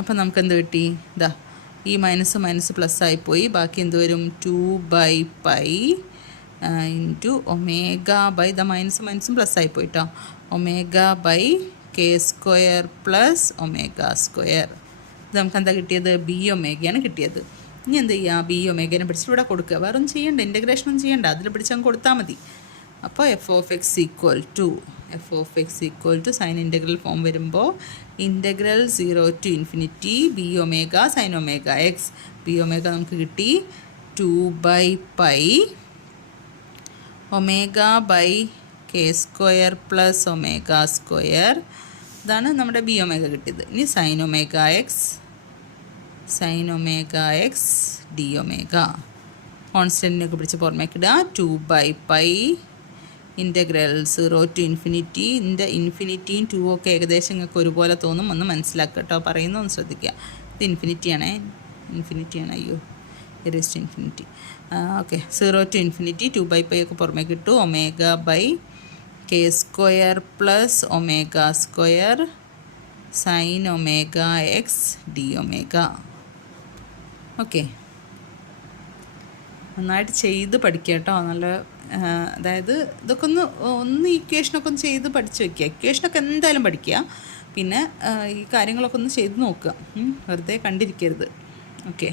അപ്പോൾ നമുക്ക് എന്ത് കിട്ടി? ഈ മൈനസ് പ്ലസ് ആയിപ്പോയി. ബാക്കി എന്ത് വരും? 2/π ഇൻറ്റു ഒമേഗ ബൈ മൈനസും പ്ലസ് ആയിപ്പോയി കേട്ടോ. Omega by k square plus omega square. ഇത് നമുക്ക് എന്താ കിട്ടിയത്? ബി ഒമേഗയാണ് കിട്ടിയത്. ഇനി എന്ത് ചെയ്യുക? ബി ഒമേഗനെ പിടിച്ചിട്ട് ഇവിടെ കൊടുക്കുക. വേറെ ഒന്നും ചെയ്യണ്ട, ഇൻ്റഗ്രേഷനൊന്നും ചെയ്യണ്ട, അതിൽ പിടിച്ചങ്ങ് കൊടുത്താൽ മതി. അപ്പോൾ f of x equal to sine integral form വരുമ്പോൾ integral 0 to ∞ B omega sine omega x. B omega നമുക്ക് കിട്ടി 2/π omega by k square plus omega square. ഇതാണ് നമ്മുടെ ബി ഒമേഗ കിട്ടിയത്. ഇനി sine omega x d omega. കോൺസ്റ്റൻറ്റിനൊക്കെ പിടിച്ച് പുറമേക്ക് ഇടുക. 2/π ഇൻ്റഗ്രൽ 0 to ∞. ഇതിൻ്റെ ഇൻഫിനിറ്റിയും 2 ഒക്കെ ഏകദേശം നിങ്ങൾക്ക് ഒരുപോലെ തോന്നും. ഒന്ന് മനസ്സിലാക്കുക കേട്ടോ, പറയുന്നൊന്ന് ശ്രദ്ധിക്കുക. ഇത് ഇൻഫിനിറ്റിയാണ്. അയ്യോ, ഇറേസ്റ്റ് ഇൻഫിനിറ്റി. ഓക്കെ, 0 to ∞, 2/π ഒക്കെ പുറമേക്ക് ഇട്ടു. Omega by k square plus omega square sine omega x d omega. Okay, നന്നായിട്ട് ചെയ്ത് പഠിക്കുക കേട്ടോ. നല്ല അതായത് ഇതൊക്കെ ഒന്ന് ഇക്വേഷനൊക്കെ ഒന്ന് ചെയ്ത് പഠിച്ച് വയ്ക്കുക. ഇക്വേഷനൊക്കെ എന്തായാലും പഠിക്കുക. പിന്നെ ഈ കാര്യങ്ങളൊക്കെ ഒന്ന് ചെയ്ത് നോക്കുക, വെറുതെ കണ്ടിരിക്കരുത്. ഓക്കെ.